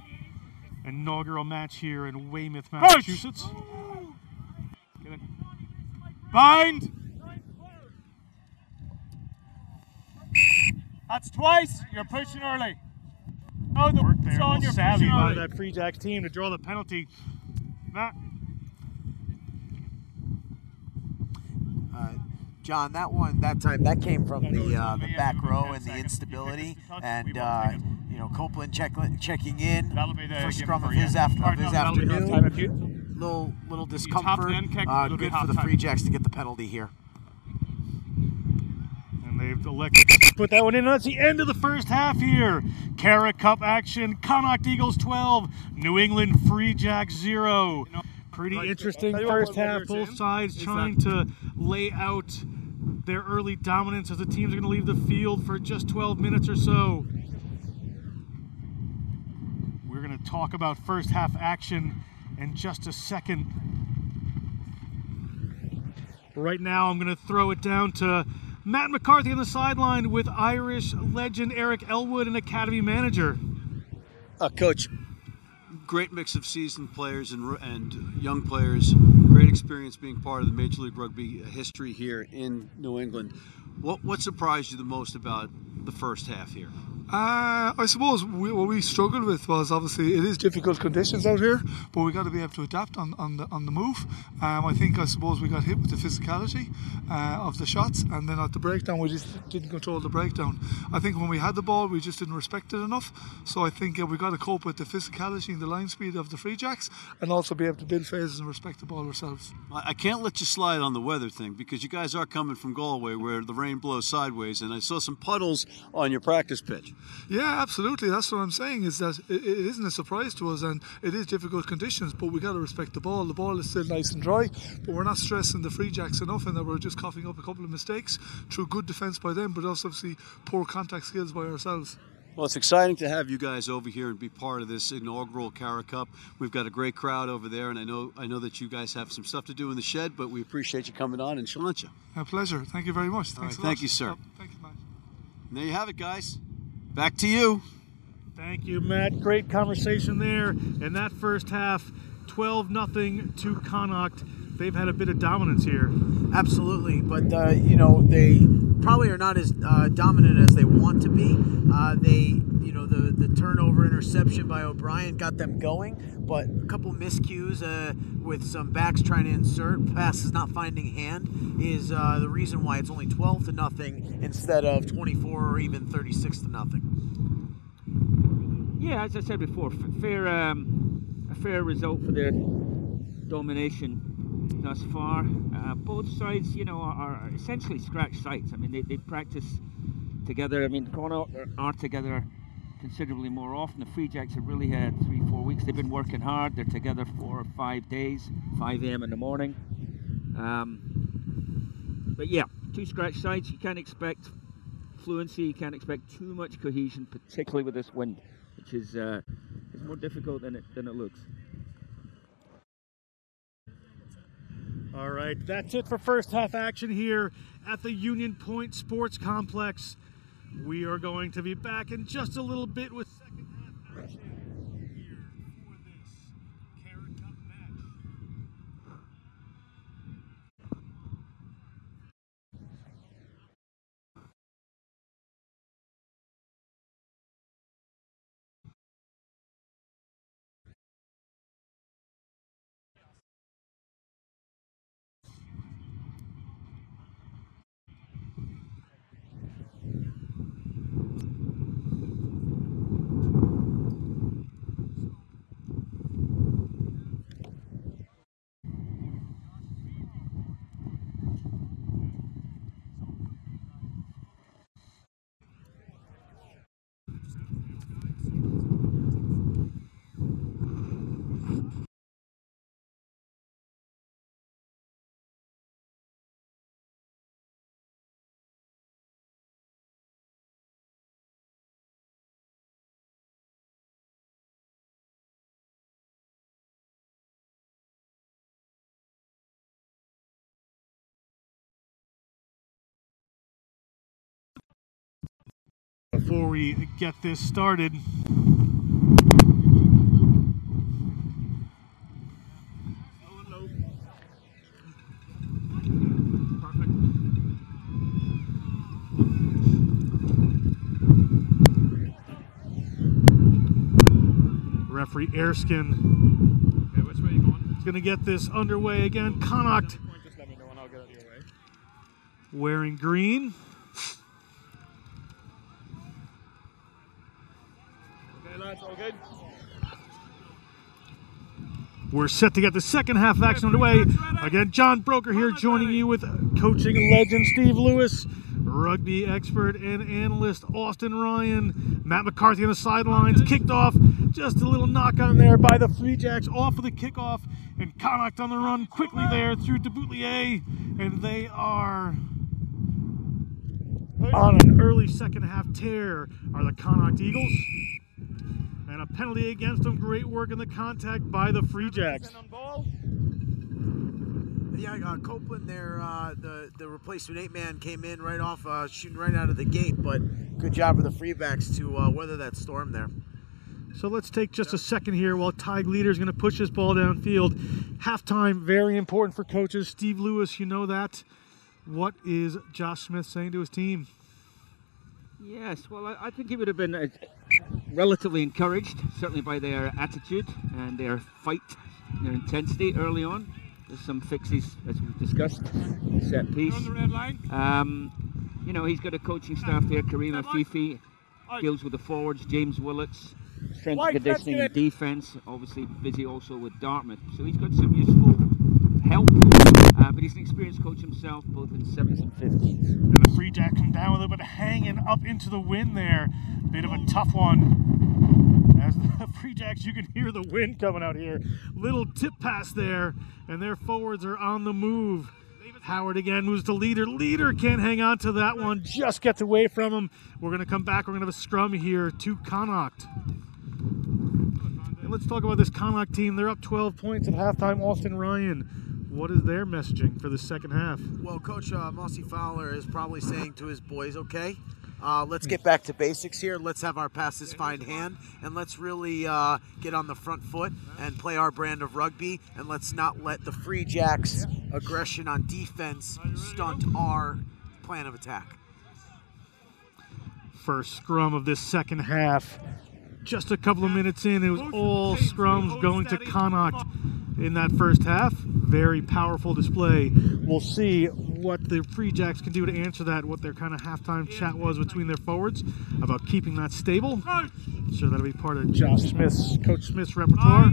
Inaugural match here in Weymouth, Push. Massachusetts. Get in. Bind. That's twice. You're pushing early. Oh, the Work there, a on little your savvy pushing by early. that Free Jacks team to draw the penalty. Matt. John, that time came from the back row and the instability, and you know, Copeland checking in. That'll be the First game scrum for of you. his Or no, that'll be afternoon. Little discomfort. the end kick, it'll be Good for the halftime. Free Jacks to get the penalty here. And they've elected to put that one in. That's the end of the first half here. Cara Cup action. Connacht Eagles 12, New England Free Jacks 0. Pretty interesting tell you what, first what we half. were Both saying sides is trying to lay out their early dominance as the teams are going to leave the field for just 12 minutes or so. We're going to talk about first half action in just a second. Right now, I'm going to throw it down to Matt McCarthy on the sideline with Irish legend Eric Elwood and Academy manager. Coach, great mix of seasoned players and young players. Great experience being part of the Major League Rugby history here in New England. What surprised you the most about the first half here? I suppose what we struggled with was obviously it is difficult conditions out here, but we got to be able to adapt on the move. I suppose we got hit with the physicality of the shots, and then at the breakdown we just didn't control the breakdown. I think when we had the ball we just didn't respect it enough. So I think we got to cope with the physicality and the line speed of the Free Jacks, and also be able to build phases and respect the ball ourselves. I can't let you slide on the weather thing because you guys are coming from Galway where the rain blows sideways, and I saw some puddles on your practice pitch. Yeah, absolutely. That's what I'm saying, is that it isn't a surprise to us, and it is difficult conditions, but we got to respect the ball. The ball is still nice and dry, but we're not stressing the Free Jacks enough, and that we're just coughing up a couple of mistakes through good defence by them, but also obviously poor contact skills by ourselves. Well, it's exciting to have you guys over here and be part of this inaugural Cara Cup. We've got a great crowd over there, and I know that you guys have some stuff to do in the shed, but we appreciate you coming on and Shalanta. A pleasure. Thank you very much. Thanks a lot. Thank you, sir. Thank you, Matt. And there you have it, guys. Back to you. Thank you, Matt. Great conversation there. In that first half, 12-0 to Connacht. They've had a bit of dominance here. Absolutely, but you know, they probably are not as dominant as they want to be. The turnover interception by O'Brien got them going, but a couple miscues with some backs trying to insert, passes not finding hand, is the reason why it's only 12-0 instead of 24 or even 36-0. Yeah, as I said before, a fair result for their domination thus far. Both sides, you know, are essentially scratch sites. I mean, they practice together. I mean, Connacht are together considerably more often. The Free Jacks have really had 3-4 weeks. They've been working hard. They're together 4 or 5 days, 5 a.m. in the morning. But yeah, 2 scratch sites. You can't expect fluency. You can't expect too much cohesion, particularly with this wind, which is more difficult than it looks. All right, that's it for first half action here at the Union Point Sports Complex. We are going to be back in just a little bit with second half action here for this Cara Cup match. Before we get this started, referee Erskine Okay, which way are you going? is going to get this underway again. Connacht Just let me know and I'll get out of your way. wearing green. Okay, lads, all good? We're set to get the second half action underway. Again, John Broker here joining you with coaching legend Steve Lewis, rugby expert and analyst Austin Ryan, Matt McCarthy on the sidelines. Kicked off, just a little knock on there by the Free Jacks off of the kickoff, and Connacht on the run quickly there through Deboulier, and they are on an early second half tear are the Connacht Eagles. And a penalty against them. Great work in the contact by the Free Jacks. Yeah, Copeland there, the replacement 8-man came in right off, shooting right out of the gate, but good job for the Free Jacks to weather that storm there. So let's take just a second here while Tig Leader is going to push this ball downfield. Halftime, very important for coaches. Steve Lewis, you know that. What is Josh Smith saying to his team? Yes, well, I think he would have been relatively encouraged, certainly by their attitude and their fight, their intensity early on. There's some fixes, as we've discussed, set piece. On the red line. You know, he's got a coaching staff there. Karima Fifi deals with the forwards. James Willits, strength and conditioning and defence. Obviously busy also with Dartmouth. So he's got some useful help. But he's an experienced coach himself, both in 7s and 15s. And the Free Jacks come down with it, but hanging up into the wind there. Bit of a tough one. As the Free Jacks, you can hear the wind coming out here. Little tip pass there, and their forwards are on the move. Howard again moves to Leader. Leader can't hang on to that one, just gets away from him. We're going to come back. We're going to have a scrum here to Connacht. And let's talk about this Connacht team. They're up 12 points at halftime. Austin Ryan, what is their messaging for the second half? Well, Coach Mossy Fowler is probably saying to his boys, okay, let's get back to basics here. Let's have our passes find hand, and let's really get on the front foot and play our brand of rugby, and let's not let the Free Jacks' aggression on defense stunt our plan of attack. First scrum of this second half. Just a couple of minutes in, it was all scrums going to Connacht in that first half. Very powerful display. We'll see what the Free Jacks can do to answer that, what their kind of halftime chat was between their forwards about keeping that stable. I'm sure that'll be part of Coach Smith's repertoire.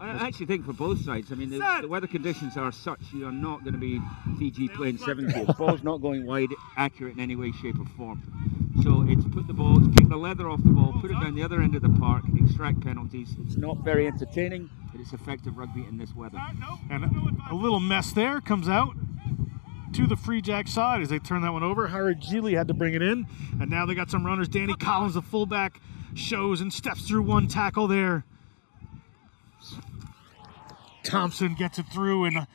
I actually think for both sides, I mean, the weather conditions are such you are not going to be Fiji playing 70. The ball's not going wide, accurate in any way, shape or form. So it's kick the leather off the ball, put it down the other end of the park, extract penalties. It's not very entertaining, but it's effective rugby in this weather. And a little mess there comes out to the Free Jack side as they turn that one over. Howard Geely had to bring it in, and now they got some runners. Danny Collins, the fullback, shows and steps through one tackle there. Thompson gets it through and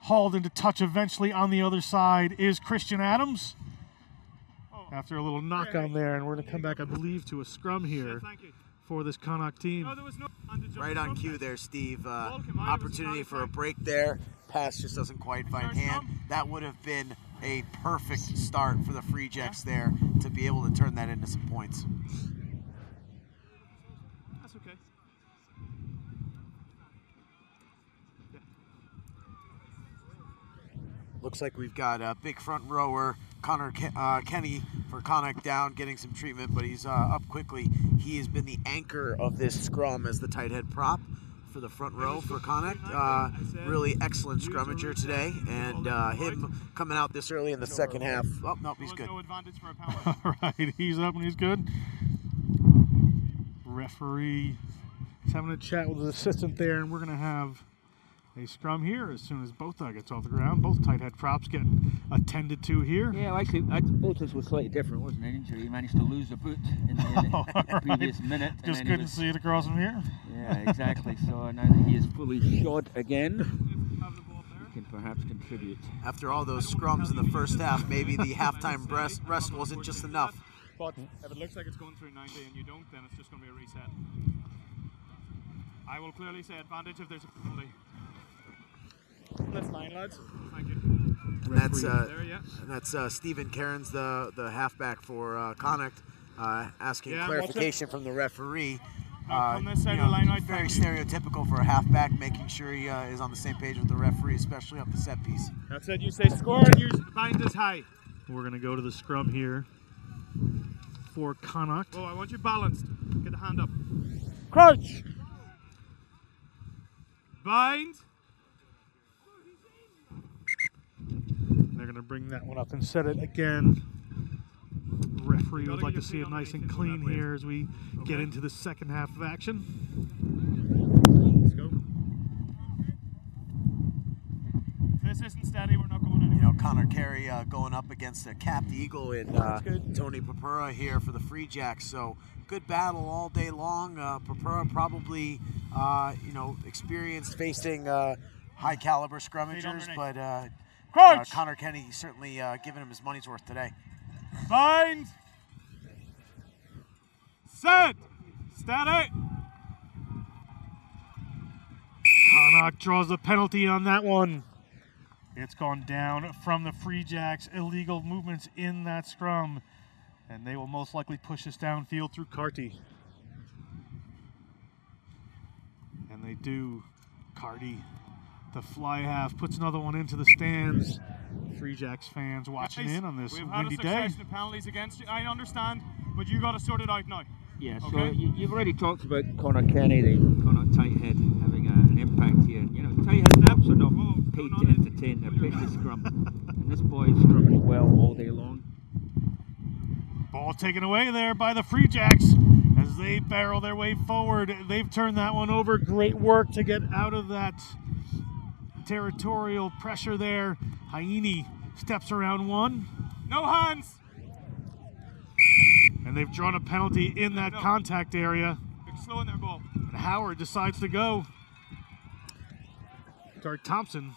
hauled into touch eventually on the other side is Christian Adams. After a little knock on there, and we're going to come back, I believe, to a scrum here for this Connacht team. Right on cue there, Steve. Opportunity for a break there. Pass just doesn't quite find hand. That would have been a perfect start for the Free Jacks there to be able to turn that into some points. That's okay. Looks like we've got a big front rower, Connor Kenny for Connacht down, getting some treatment, but he's up quickly. He has been the anchor of this scrum as the tight head prop for the front row for Connacht. Really excellent scrummager today, and him coming out this early in the second half. Oh, no, he's good. All right, he's up and he's good. Referee is having a chat with his assistant there, and we're going to have a scrum here as soon as Botha gets off the ground. Both tight head props getting attended to here. Yeah, well, actually, Botha's was slightly different, wasn't it? An injury. He managed to lose a boot in the previous minute. Just couldn't see it across from here. Yeah, exactly. So now that he is fully shod again, he can perhaps contribute. After all those scrums in the first half, maybe the halftime rest wasn't just enough. But if it looks like it's going through 90 and you don't, then it's just going to be a reset. I will clearly say advantage if there's a penalty. That's fine, lads. Thank you. And that's Stephen Cairns, the halfback for Connacht, asking clarification from the referee. On this side of the line, very stereotypical for a halfback, making sure he is on the same page with the referee, especially up the set piece. That's it. You say score and you bind this high. We're going to go to the scrum here for Connacht. Oh, I want you balanced. Get the hand up. Crouch! Bind. They're going to bring that one up and set it again. Referee would like to see it nice and clean here as we get into the second half of action. Let's go. If this isn't steady, we're not going anywhere. You know, Connor Carey going up against a capped eagle in Tony Papura here for the Free Jacks. So good battle all day long. Papura probably, experienced facing high caliber scrummagers, but Connor Kenny certainly giving him his money's worth today. Bind. Set. Steady. Connacht draws the penalty on that one. It's gone down from the Free Jacks. Illegal movements in that scrum. And they will most likely push us downfield through Carty. And they do. Carty, the fly half, puts another one into the stands. Free Jacks fans watching in on this windy day. We've had a succession of penalties against you. I understand, but you got to sort it out now. Yeah, so okay? You've already talked about Connor Kenny, the Connacht tight head, having an impact here. You know, tight head snaps or not? vicious scrum. And this boy is scrumming well all day long. Ball taken away there by the Free Jacks as they barrel their way forward. They've turned that one over. Great work to get out of that territorial pressure there. Haini steps around one. No hands. And they've drawn a penalty in that contact area. They're slow in their ball. And Howard decides to go. Sorry, Thompson.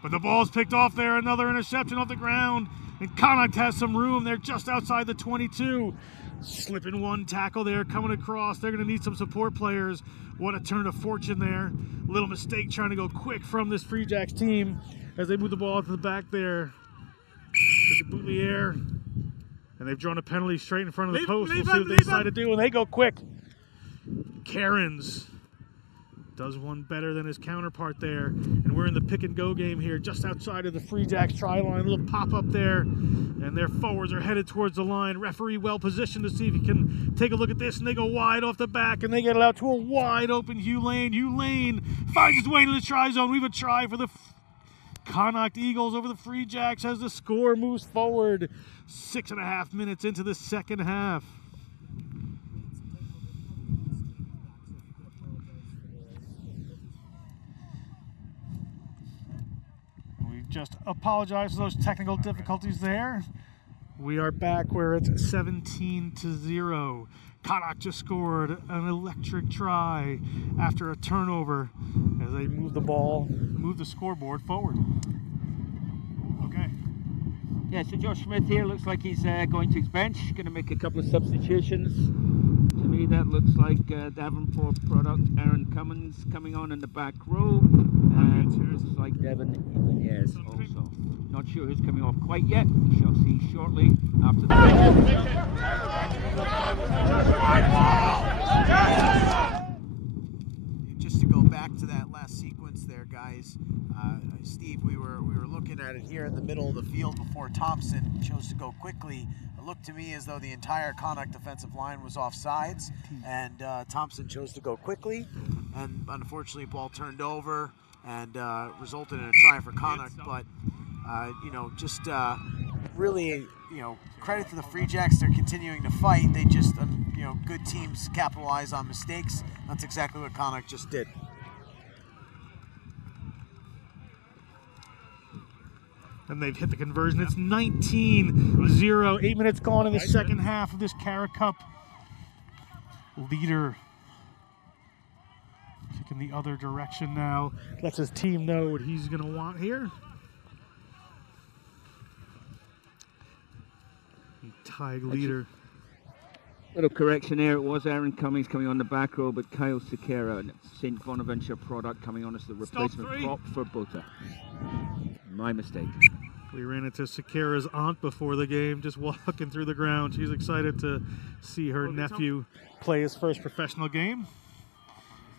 But the ball's picked off there. Another interception off the ground. And Connacht has some room. They're just outside the 22. Slipping one tackle there, coming across. They're going to need some support players. What a turn of fortune there. Little mistake trying to go quick from this Free Jacks team as they move the ball to the back there. To the Boulier. And they've drawn a penalty straight in front of the post. We'll see what they decide to do, and they go quick. Cairns does one better than his counterpart there. And we're in the pick and go game here, just outside of the Free Jacks try line. A little pop up there, and their forwards are headed towards the line. Referee well positioned to see if he can take a look at this, and they go wide off the back, and they get it out to a wide open Hugh Lane. Hugh Lane finds his way into the try zone. We have a try for the Connacht Eagles over the Free Jacks as the score moves forward. 6.5 minutes into the second half. We just apologize for those technical difficulties there. We are back where it's 17-0. Connacht just scored an electric try after a turnover as they move the scoreboard forward. Okay. Yeah, so Josh Smith here looks like he's going to his bench, going to make a couple of substitutions. To me, that looks like Davenport product, Aaron Cummins coming on in the back row, and looks like Devin Ibanez also. Not sure who's coming off quite yet. We shall see shortly after the Just to go back to that last sequence there, guys. Steve, we were looking at it here in the middle of the field before Thompson chose to go quickly. It looked to me as though the entire Connacht defensive line was off sides, and Thompson chose to go quickly, and unfortunately ball turned over and resulted in a try for Connacht. But really, credit to the Free Jacks. They're continuing to fight. They just, good teams capitalize on mistakes. That's exactly what Connacht just did. And they've hit the conversion. It's 19-0. 8 minutes gone in the second half of this Cara Cup. Leader kicking the other direction now. Lets his team know what he's going to want here. Tied leader. Little correction there. It was Aaron Cummings coming on the back row, but Kyle Sekera, St. Bonaventure product, coming on as the replacement prop for Bota. My mistake. We ran into Sekera's aunt before the game, just walking through the ground. She's excited to see her nephew play his first professional game.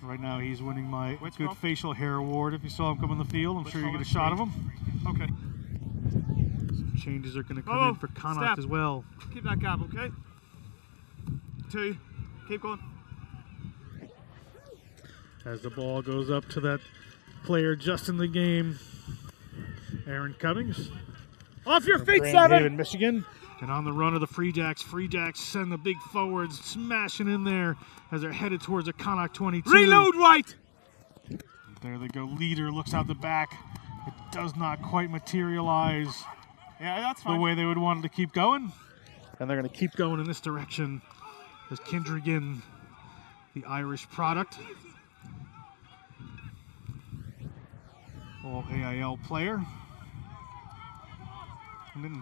Right now he's winning my good facial hair award. If you saw him come on the field, I'm sure you get a shot of him. Okay. Some changes are going to come in for Connacht as well. Keep that gap, okay? 2. Keep going. As the ball goes up to that player just in the game, Aaron Cummings. Off your feet, Grand 7! Haven, Michigan. And on the run of the Free Jacks. Free Jacks send the big forwards smashing in there as they're headed towards the Connacht 22. Reload right! There they go. Leader looks out the back. It does not quite materialize the way they would want it to keep going. And they're going to keep going in this direction. There's Kindrigan, the Irish product. All AIL player. And then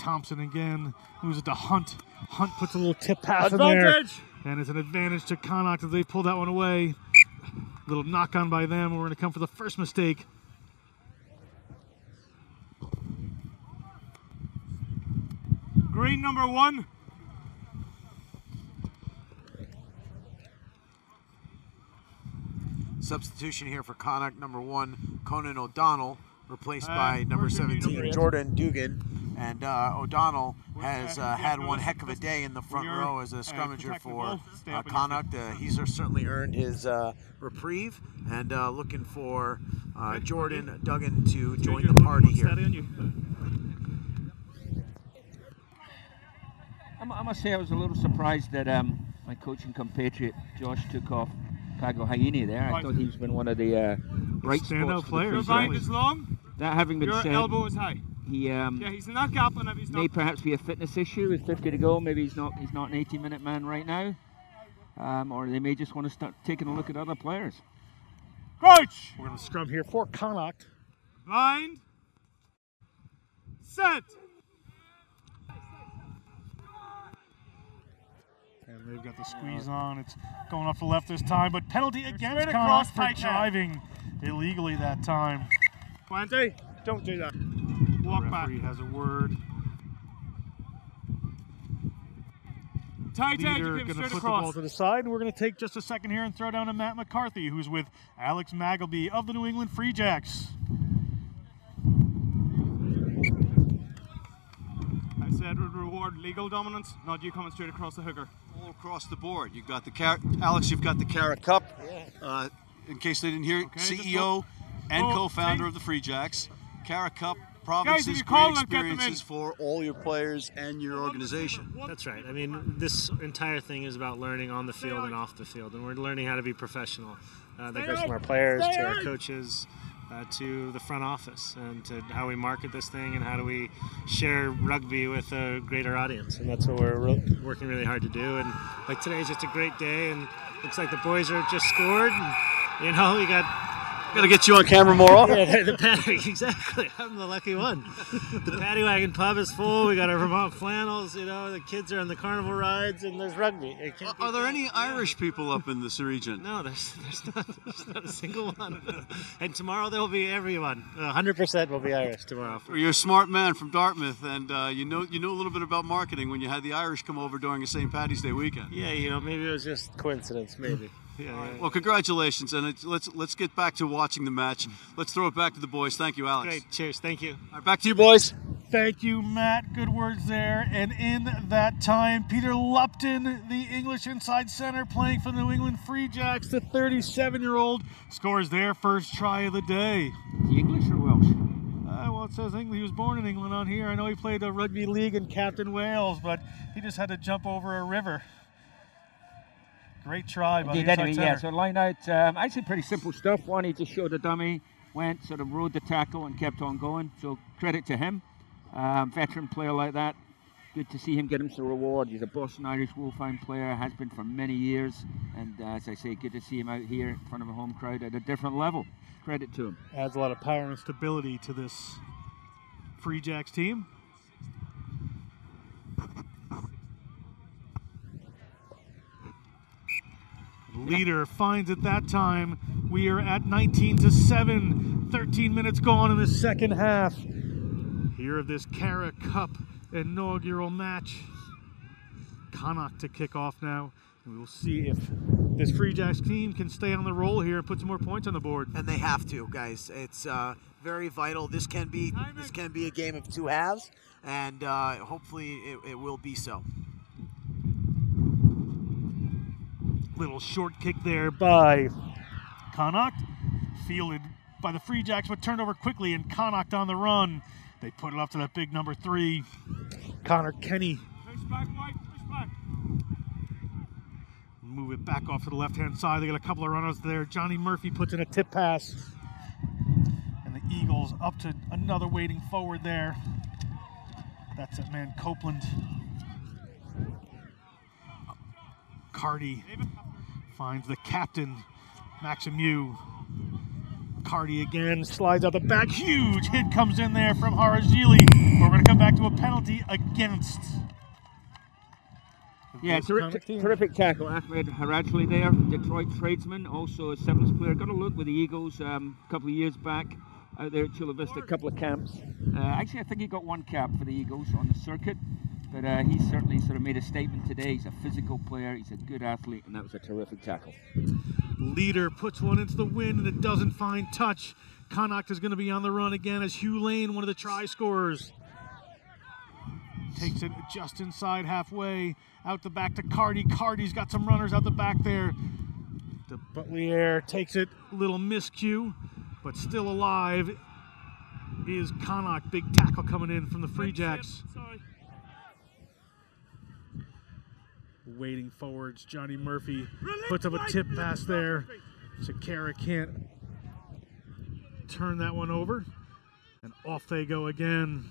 Thompson again moves it to Hunt. Hunt puts a little tip pass in there. And it's an advantage to Connacht as they pull that one away. Little knock on by them. We're going to come for the first mistake. Green number 1. Substitution here for Connacht, number 1, Conan O'Donnell, replaced by number 17, Jordan Dugan. And O'Donnell has had one heck of a day in the front row as a scrummager for Connacht. He's certainly earned his reprieve, and looking for Jordan Duggan to join the party here. I must say I was a little surprised that my coaching compatriot Josh took off Pago Haini there. I thought he's been one of the bright spots players. That having been said, elbow is high. He he's not gapping if he's may perhaps be a fitness issue with 50 to go. Maybe he's not an 80-minute man right now, or they may just want to start taking a look at other players. Coach, We're going to scrum here for Connacht. bind, set. And they've got the squeeze on. It's going off the left this time, but penalty against straight Connacht across for tight head. driving illegally that time. Puente, don't do that. Walk back. Referee has a word. Tight head, Leader you going give to straight put the ball across. to the side, and we're going to take just a second here and throw down to Matt McCarthy, who's with Alex Magleby of the New England Free Jacks. I said would reward legal dominance, not you coming straight across the hooker. All across the board. You've got the Alex. You've got the Cara Cup. In case they didn't hear, Okay, just CEO and Oh, co-founder see? of the Free Jacks. Cara Cup Guys, provinces, if you call great them, get them in. experiences for all your players and your organization. That's right. I mean, this entire thing is about learning on the field and off the field, and we're learning how to be professional. That goes from our players to our coaches to the front office, and to how we market this thing and how do we share rugby with a greater audience. And that's what we're working really hard to do. And like today's just a great day, and looks like the boys are just scored. And, you know, we got. Got to get you on camera more often. Yeah, the paddy, exactly. I'm the lucky one. The paddy wagon pub is full. We got our Vermont flannels. You know, the kids are on the carnival rides, and there's rugby. Are there any Irish people up in this region? No, there's not a single one. And tomorrow there will be everyone. 100% will be Irish tomorrow. You're a smart man from Dartmouth, and you know a little bit about marketing when you had the Irish come over during a St. Paddy's Day weekend. Yeah, you know, maybe it was just coincidence, maybe. Yeah. Well, congratulations, and let's get back to watching the match. Let's throw it back to the boys. Thank you, Alex. Great. Cheers. Thank you. All right, back to you, boys. Thank you, Matt. Good words there. And in that time, Peter Lupton, the English inside center playing for the New England Free Jacks, the 37-year-old, scores their first try of the day. The English or Welsh? Well, it says England. He was born in England on here. I know he played a rugby league in Captain Wales, but he just had to jump over a river. Great try by the inside Anyway, center. yeah, so line out, actually pretty simple stuff. One, he just showed a dummy, went, sort of rode the tackle and kept on going. So credit to him. Veteran player like that. Good to see him get him some reward. He's a Boston Irish Wolfhound player, has been for many years. And as I say, good to see him out here in front of a home crowd at a different level. Credit to him. Adds a lot of power and stability to this Free Jacks team. Leader finds it that time. We are at 19-7. 13 minutes gone in the second half. Here of this Cara Cup inaugural match. Connacht to kick off now. We will see if this Free Jacks team can stay on the roll here and put some more points on the board. And they have to, guys. It's very vital. This can be a game of two halves, and hopefully it will be so. Little short kick there by Connacht. Fielded by the Free Jacks, but turned over quickly, and Connacht on the run. They put it up to that big number 3, Connor Kenny. Push back, Mike, push back. Move it back off to the left-hand side. They got a couple of runners there. Johnny Murphy puts in a tip pass. And the Eagles up to another waiting forward there. That's that man, Copeland. Cardi finds the captain, Maximu. Cardi again slides out the back. Huge hit comes in there from Harajili. We're going to come back to a penalty against. Yeah, terrific tackle. Ahmed Harajli there, Detroit tradesman, also a sevens player. Got a look with the Eagles a couple of years back out there at Chula Vista, a couple of camps. Actually, I think he got one cap for the Eagles on the circuit, but he certainly sort of made a statement today. He's a physical player, he's a good athlete, and that was a terrific tackle. Leader puts one into the wind, and it doesn't find touch. Connacht is going to be on the run again as Hugh Lane, one of the try scorers. Takes it just inside halfway, out the back to Cardi. Cardi's got some runners out the back there. The Butlier takes it, little miscue, but still alive is Connacht. Big tackle coming in from the Free Jacks. Waiting forwards, Johnny Murphy puts up a tip pass there. So Cara can't turn that one over. And off they go again.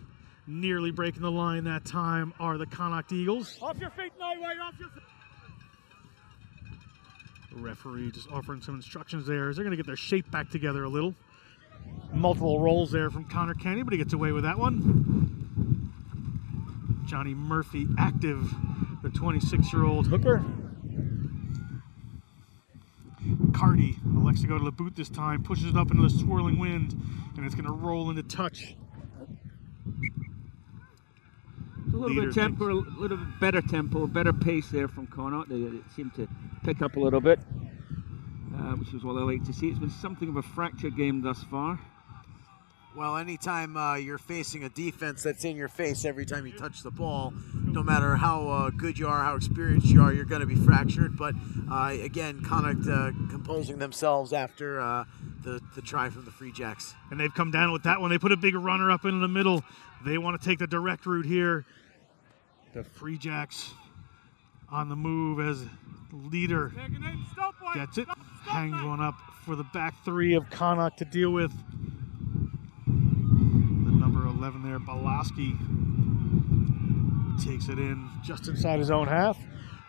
Nearly breaking the line that time are the Connacht Eagles. Off your feet, no, wait, off your feet. The referee just offering some instructions there as they're going to get their shape back together a little. Multiple rolls there from Connor Kenny, but he gets away with that one. Johnny Murphy active, the 26-year-old hooker. Cardi elects to go to the boot this time, pushes it up into the swirling wind, and it's going to roll into touch. A little bit tempo, a little bit better tempo, better pace there from Connacht. They seem to pick up a little bit, which is what I like to see. It's been something of a fractured game thus far. Well, anytime you're facing a defense that's in your face every time you touch the ball, no matter how good you are, how experienced you are, you're going to be fractured. But again, Connacht composing themselves after the try from the Free Jacks. And they've come down with that one. They put a big runner up into the middle. They want to take the direct route here. The Free Jacks on the move as leader gets it. Hangs one up for the back three of Connacht to deal with. The number 11 there, Balaski, takes it in just inside his own half.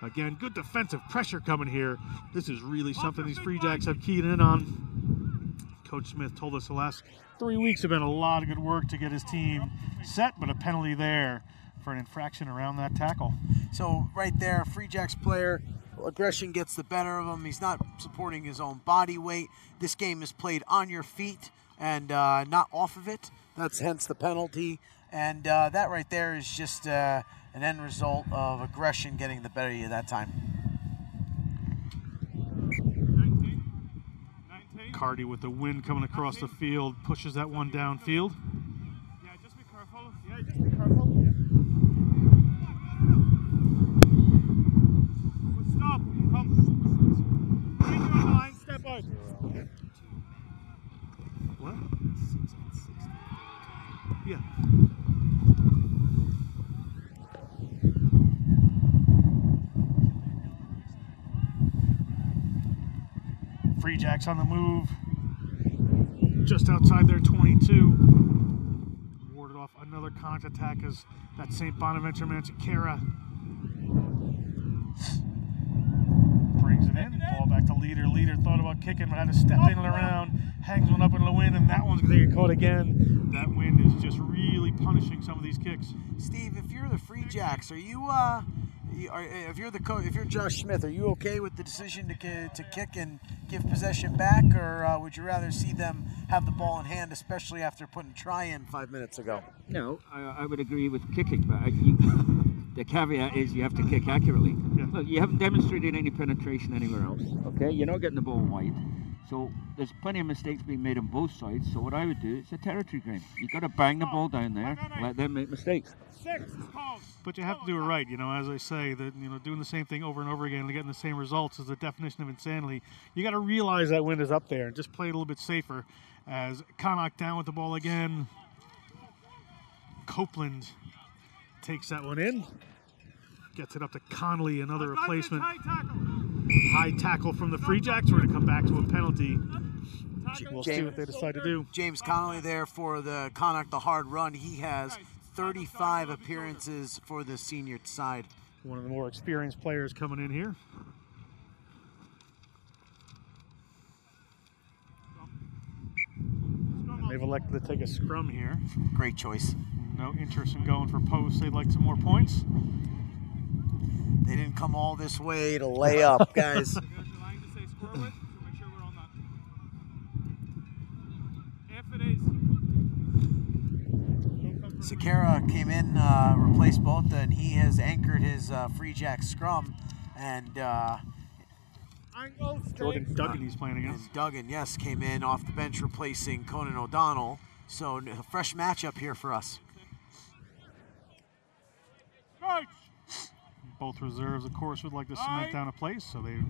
Again, good defensive pressure coming here. This is really something these Free Jacks have keyed in on. Coach Smith told us the last 3 weeks have been a lot of good work to get his team set, but a penalty there for an infraction around that tackle. So right there, Free Jacks player, aggression gets the better of him. He's not supporting his own body weight. This game is played on your feet and not off of it. That's hence the penalty. And that right there is just an end result of aggression getting the better of you that time. 19. Cardi with the wind coming across the field, pushes that one downfield. Yeah, just be careful. Yeah, just be careful. But stop. Come. Bring you on the line. Step out. What? Yeah. Free Jacks on the move. Just outside their 22. Warded off another Connacht attack as that St. Bonaventure man, Cara, brings it in. Ball back to Leader. Leader thought about kicking, but had to step in and around. Hangs one up in the wind, and that one's going to get caught again. That wind is just really punishing some of these kicks. Steve, if you're the Free Jacks, are you if you're the coach, if you're Josh Smith, are you okay with the decision to kick and give possession back, or would you rather see them have the ball in hand, especially after putting a try in 5 minutes ago? No, I would agree with kicking, but the caveat is you have to kick accurately. Yeah. Look, you haven't demonstrated any penetration anywhere else, okay? You're not getting the ball wide. So there's plenty of mistakes being made on both sides. So what I would do, it's a territory game. You've got to bang the ball down there, let them make mistakes. 6 is called. But you have to do it right, as I say, that doing the same thing over and over again and getting the same results is the definition of insanity. You got to realize that wind is up there and just play a little bit safer. As Connacht down with the ball again. Copeland takes that one in, gets it up to Connolly, another replacement. High tackle from the Free Jacks. We're going to come back to a penalty. We'll see what they decide to do. James Connolly there for the Connacht, the hard run. He has 35 appearances for the senior side. One of the more experienced players coming in here. And they've elected to take a scrum here. Great choice. No interest in going for posts. They'd like some more points. They didn't come all this way to lay up, guys. There's your line to say score with, so make sure we're on that. If it is. Sakara came in, replaced both, and he has anchored his Free Jack scrum. And Jordan Duggan he's playing against. And Duggan, yes, came in off the bench replacing Conan O'Donnell. So a fresh matchup here for us. Both reserves, of course, would like to cement down a place, so they're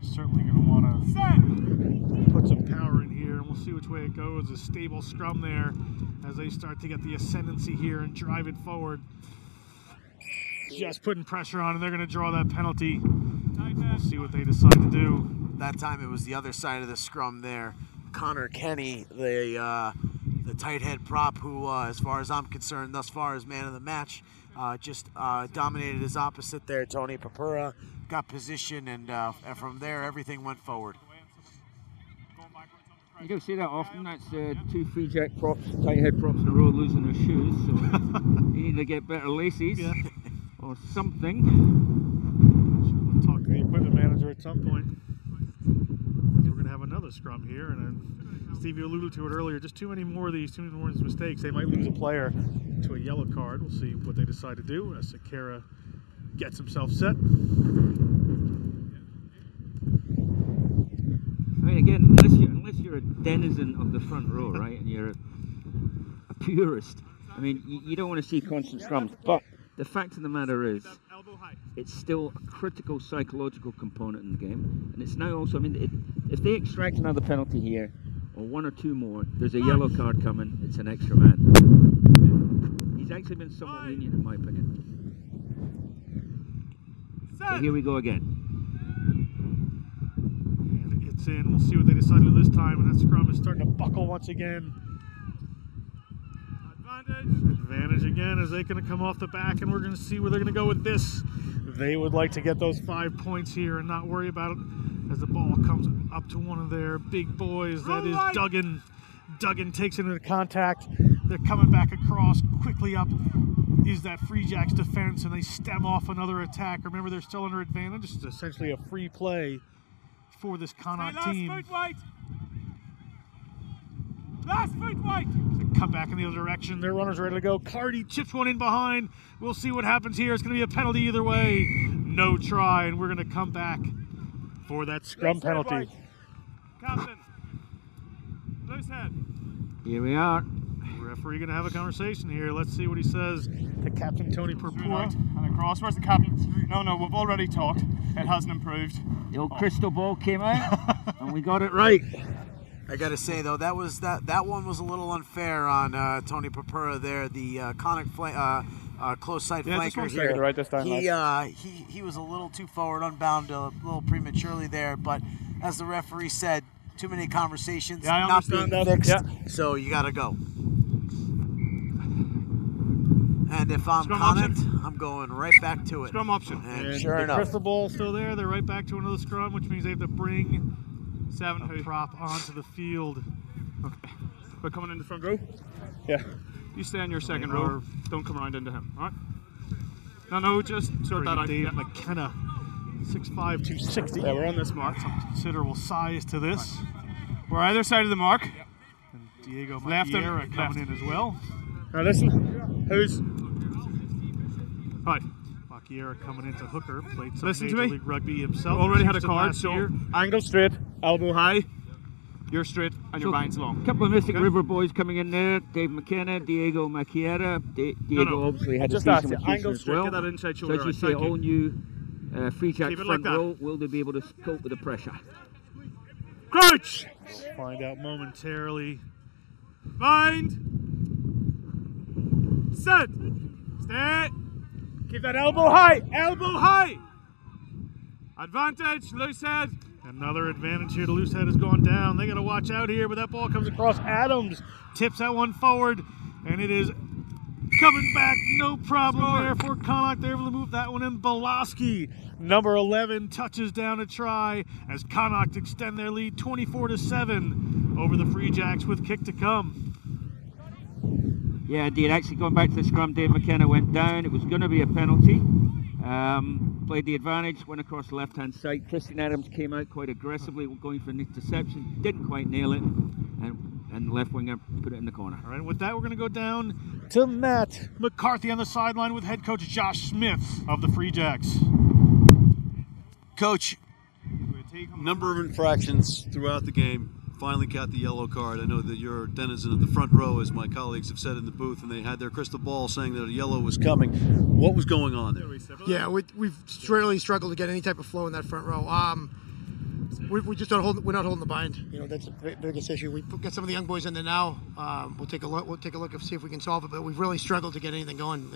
certainly going to want to put some power in here, and we'll see which way it goes. A stable scrum there as they start to get the ascendancy here and drive it forward. Just putting pressure on, and they're going to draw that penalty. We'll see what they decide to do. That time it was the other side of the scrum there. Connor Kenny, the tight head prop, who, as far as I'm concerned, thus far is man of the match. Just dominated his opposite there. Tony Papura got position, and from there everything went forward. You don't see that often. That's two free jack props, tight head props in a row losing their shoes. So you need to get better laces or something. We'll talk to the equipment manager at some point. We're going to have another scrum here, and Stevie alluded to it earlier. Just too many more of these mistakes. They might lose a player to a yellow card. We'll see what they decide to do as Cara gets himself set. I mean, again, unless you're a denizen of the front row, right, and you're a purist, I mean, you don't want to see constant scrums. But the fact of the matter is, it's still a critical psychological component in the game, and it's now also. I mean, if they extract another penalty here, or one or two more, there's a yellow card coming. It's an extra man. He's actually been somewhat lenient, in my opinion. So here we go again. And it's in. We'll see what they decide to do this time. And that scrum is starting to buckle once again. Advantage again as they're going to come off the back, and we're going to see where they're going to go with this. They would like to get those 5 points here and not worry about it as the ball comes up to one of their big boys. That is Duggan. Duggan takes it into contact. They're coming back across. Quickly up is that Free Jacks defense, and they stem off another attack. Remember, they're still under advantage. It's essentially a free play for this Connacht team. Last foot white. They come back in the other direction. Their runner's ready to go. Cardi chips one in behind. We'll see what happens here. It's going to be a penalty either way. No try, and we're going to come back for that scrum penalty. Captain, loose head. Here we are. Referee going to have a conversation here. Let's see what he says to Captain Tony Purpura. And across. Where's the captain? No, we've already talked. It hasn't improved. The old crystal ball came out, and we got it right. I got to say though, that one was a little unfair on Tony Purpura there, the Connacht close side flanker here. Right this time, he was a little too forward, unbound a little prematurely there, but as the referee said, too many conversations not being fixed, so you got to go. And if I'm Connacht, I'm going right back to it. Scrum option. And sure enough, crystal ball's still there. They're right back to another scrum, which means they have to bring a prop onto the field. Okay. We're coming in the front row? Yeah. You stay on your second row. Don't come around into him, all right? No, just sort that out. Dave McKenna, 6'5", 260. Yeah, we're on this mark. Some considerable size to this. We're either side of the mark. And Diego Maciera coming in as well. Now listen, who's... Right. Maciera coming into hooker, played some Listen to Major me. League Rugby himself. Already had a card, last so year. angle straight, elbow high. You're straight and your bind's long. A couple of Mystic River boys coming in there. Dave McKenna, Diego Maciera. Diego obviously had a season with Houston as well. Get that inside So shoulder as you say, all new Free Jack front like row, will they be able to cope with the pressure? Crouch! Find out momentarily. Bind! Set! Stay! Keep that elbow high! Elbow high! Advantage, loose head. Another advantage here to Loosehead has gone down. They got to watch out here, but that ball comes across. Adams tips that one forward, and it is coming back. No problem there for Connacht. They're able to move that one in. Boloski, number 11, touches down a try as Connacht extend their lead 24-7 over the Free Jacks with kick to come. Yeah, indeed. Actually, going back to the scrum, Dave McKenna went down. It was going to be a penalty. Played the advantage, went across the left-hand side. Christian Adams came out quite aggressively, going for an interception. Didn't quite nail it, and the left winger put it in the corner. All right, with that, we're going to go down to Matt McCarthy on the sideline with head coach Josh Smith of the Free Jacks. Coach, Number of infractions throughout the game. Finally got the yellow card. I know that you're a denizen of the front row, as my colleagues have said in the booth, and they had their crystal ball saying that a yellow was coming. What was going on there? Yeah, we've really struggled to get any type of flow in that front row. We just don't hold. We're not holding the bind. You know, that's the biggest issue. We've got some of the young boys in there now. We'll take a look. We'll take a look and see if we can solve it. But we've really struggled to get anything going.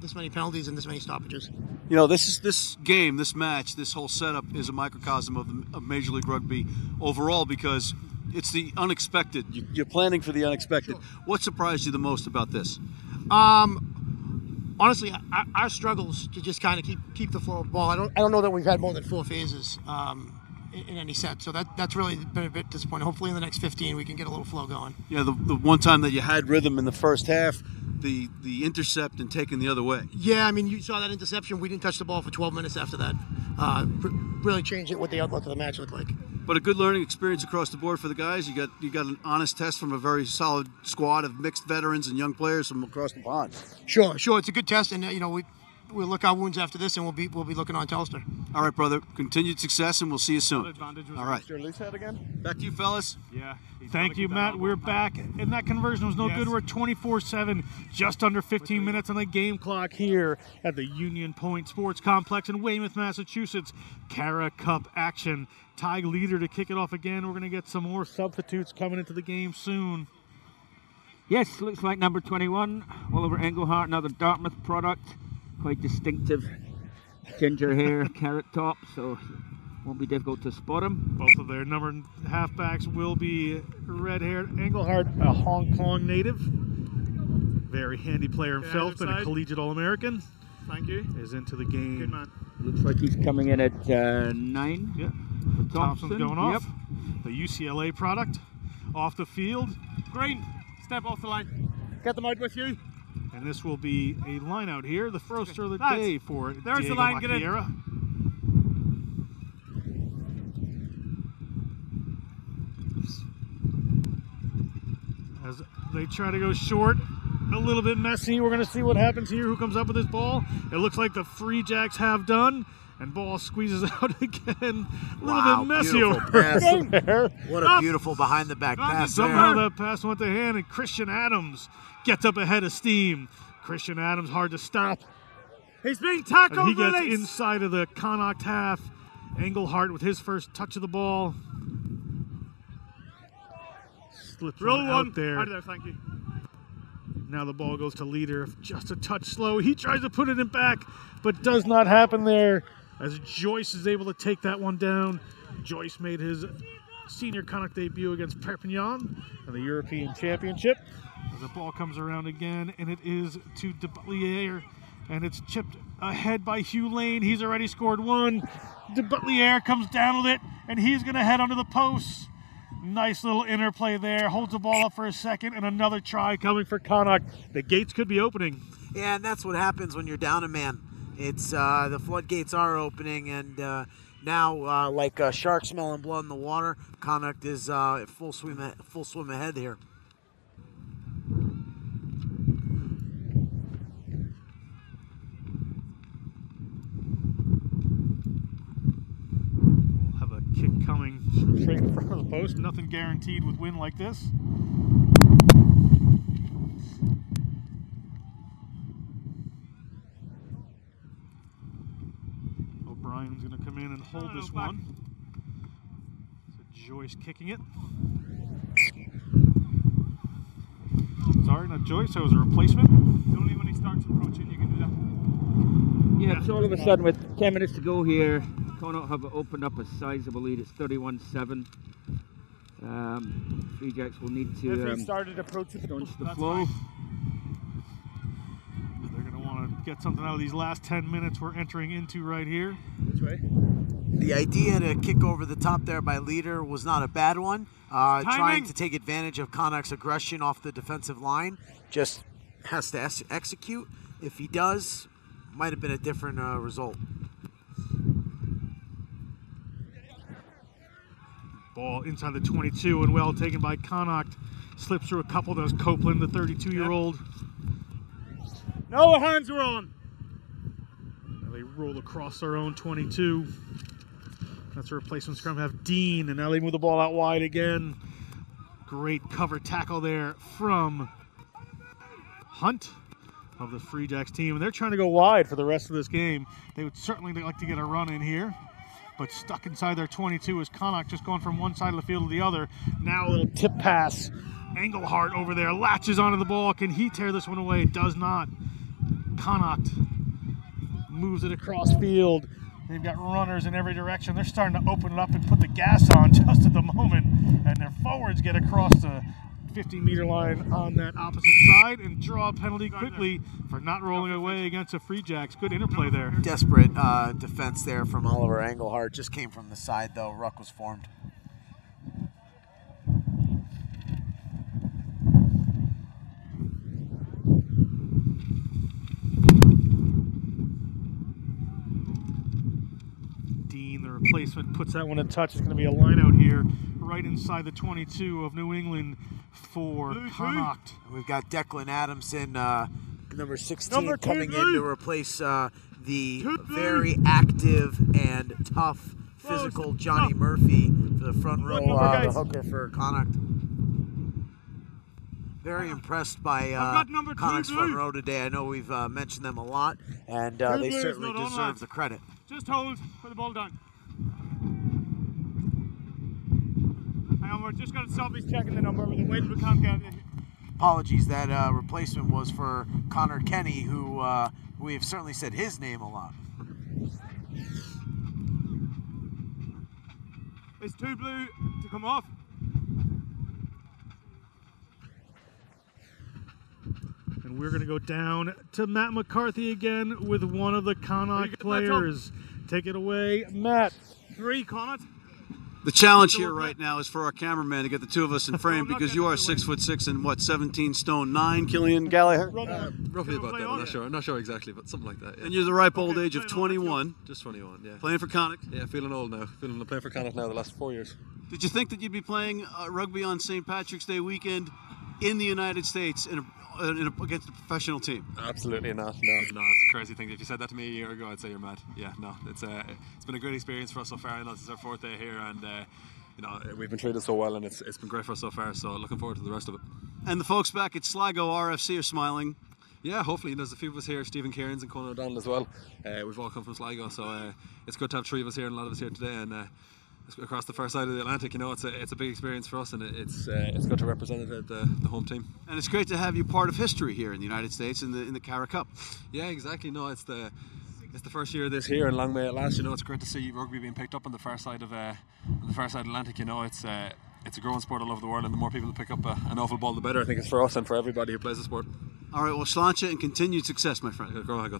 This many penalties and this many stoppages. You know, this game, this match, this whole setup is a microcosm of Major League Rugby overall, because it's the unexpected. You're planning for the unexpected. Sure. What surprised you the most about this? Honestly, our struggles to just kind of keep the flow of the ball. I don't know that we've had more than 4 phases in any set, so that's really been a bit disappointing. Hopefully, in the next 15, we can get a little flow going. Yeah, the one time that you had rhythm in the first half, the intercept and taking the other way. Yeah, I mean, you saw that interception. We didn't touch the ball for 12 minutes after that. Really changed what the outlook of the match looked like. But a good learning experience across the board for the guys. You got an honest test from a very solid squad of mixed veterans and young players from across the pond. Sure. It's a good test, and we'll look our wounds after this, and we'll be looking on Telstar. All right, brother. Continued success, and we'll see you soon. All right. Again? Back to you, fellas. Yeah. Thank you, Matt. We're back, and that conversion was no good. We're 24-7, just under 15 minutes on the game clock here at the Union Point Sports Complex in Weymouth, Massachusetts. Cara Cup action. Tie leader to kick it off again. We're going to get some more substitutes coming into the game soon. Yes, looks like number 21, Oliver Engelhardt, another Dartmouth product. Quite distinctive ginger hair, carrot top, so won't be difficult to spot him. Both of their number halfbacks will be red-haired. Engelhardt, a Hong Kong native. Very handy player himself, been a collegiate All-American. Thank you. Is into the game. Good man. Looks like he's coming in at 9. Yeah. Thompson's going off. Yep. The UCLA product off the field. Green, step off the line. Get them out with you. And this will be a line out here. The first of the day for there's Diego the line. Get in. As they try to go short, a little bit messy. We're going to see what happens here. Who comes up with this ball? It looks like the Free Jacks have done. And ball squeezes out again. A little bit messy over there. What a beautiful behind-the-back pass Somehow that pass went to hand, and Christian Adams gets up ahead of steam. Christian Adams hard to stop. He's being tackled. And he gets inside of the Connacht half. Engelhardt with his first touch of the ball. Slips one out there. Out of there, thank you. Now the ball goes to leader. Just a touch slow. He tries to put it in back, but does not happen there. As Joyce is able to take that one down. Joyce made his senior Connacht debut against Perpignan in the European Championship. As the ball comes around again, and it is to De Butlier, and it's chipped ahead by Hugh Lane. He's already scored 1. De Butlier comes down with it, and he's going to head under the posts. Nice little interplay there. Holds the ball up for a second, and another try coming for Connacht. The gates could be opening. Yeah, and that's what happens when you're down a man. It's the floodgates are opening, and now, like sharks smelling blood in the water, Connacht is full swim ahead here. We'll have a kick coming straight in front of the post. Nothing guaranteed with wind like this. O'Brien's going to come in and hold this one. So Joyce kicking it. Sorry, not Joyce. That was a replacement. Only when he starts approaching you can do that. Yeah, so all of a sudden with 10 minutes to go here, Connacht have opened up a sizable lead. It's 31-7. Free Jacks will need to started approaching the flow. Fine. They're going to want to get something out of these last 10 minutes we're entering into right here. Which way? The idea to kick over the top there by leader was not a bad one. Trying to take advantage of Connacht's aggression off the defensive line. Just has to execute. If he does, might have been a different result. Ball inside the 22 and well taken by Connacht. Slips through a couple. That was Copeland, the 32-year-old. No, hands are on. Now they roll across their own 22. That's a replacement scrum. Have Dean, and now they move the ball out wide again. Great cover tackle there from Hunt of the Free Jacks team. And they're trying to go wide for the rest of this game. They would certainly like to get a run in here, but stuck inside their 22 is Connacht, just going from one side of the field to the other. Now a little tip pass. Engelhardt over there latches onto the ball. Can he tear this one away? Does not. Connacht moves it across field. They've got runners in every direction. They're starting to open it up and put the gas on just at the moment. And their forwards get across the 50-meter line on that opposite side and draw a penalty quickly for not rolling away against the Free Jacks. Good interplay there. Desperate defense there from Oliver Engelhardt. Just came from the side, though. Ruck was formed. Dean, the replacement, puts that one in touch. It's going to be a line out here right inside the 22 of New England for Connacht. We've got Declan Adamson, number 16, coming in to replace the very active and tough, physical Johnny Murphy for the front row, the hooker for Connacht. Very impressed by Connacht's front row today. I know we've mentioned them a lot, and they certainly deserve the credit. Just hold for the ball down. Hang on, we're just going to stop. He's checking the number with the wind. We can't get it. Apologies, that replacement was for Connor Kenny, who we have certainly said his name a lot. It's too blue to come off. And we're going to go down to Matt McCarthy again with one of the Connacht players. Take it away, Matt. 3 Connacht. The challenge here right now is for our cameraman to get the two of us in frame because you are 6'6" and what, 17 stone 9, Killian Gallagher? Roughly about that. I'm not sure exactly, but something like that. Yeah. And you're the ripe old age of 21. Just 21, yeah. Playing for Connacht? Yeah, feeling old now. Playing for Connacht now the last 4 years. Did you think that you'd be playing rugby on St. Patrick's Day weekend in the United States against a professional team? Absolutely not. No, it's a crazy thing. If you said that to me a year ago, I'd say you're mad. Yeah, no, it's been a great experience for us so far. I know this is our 4th day here, and you know, we've been treated so well, and it's been great for us so far. So looking forward to the rest of it. And the folks back at Sligo RFC are smiling. Yeah, hopefully. There's a few of us here, Stephen Cairns and Conan O'Donnell as well. We've all come from Sligo, so it's good to have 3 of us here and a lot of us here today. And across the far side of the Atlantic, you know, it's a big experience for us, and it's good to represent the home team. And it's great to have you part of history here in the United States in the Cara Cup. Yeah, exactly. No, it's the first year of this here, and long may it last. You know, it's great to see rugby being picked up on the far side of Atlantic. You know, it's a growing sport all over the world, and the more people that pick up an awful ball, the better. I think it's for us and for everybody who plays the sport. All right, well, Sláinte and continued success, my friend. Go ahead,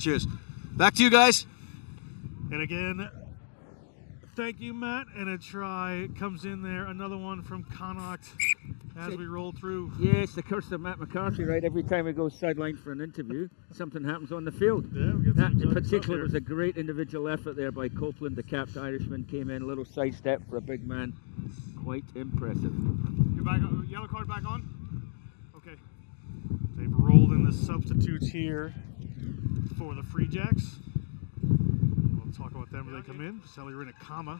Cheers. Back to you guys. And again, thank you, Matt. And a try comes in there. Another one from Connacht as we roll through. Yeah, it's the curse of Matt McCarthy, right? Every time we go sideline for an interview, something happens on the field. Yeah, that in particular was a great individual effort there by Copeland. The capped Irishman came in, a little sidestep for a big man. Quite impressive. You're back on, yellow card back on? Okay. They've rolled in the substitutes here for the Free Jacks. We'll talk about them when they come in. Sally Rinakama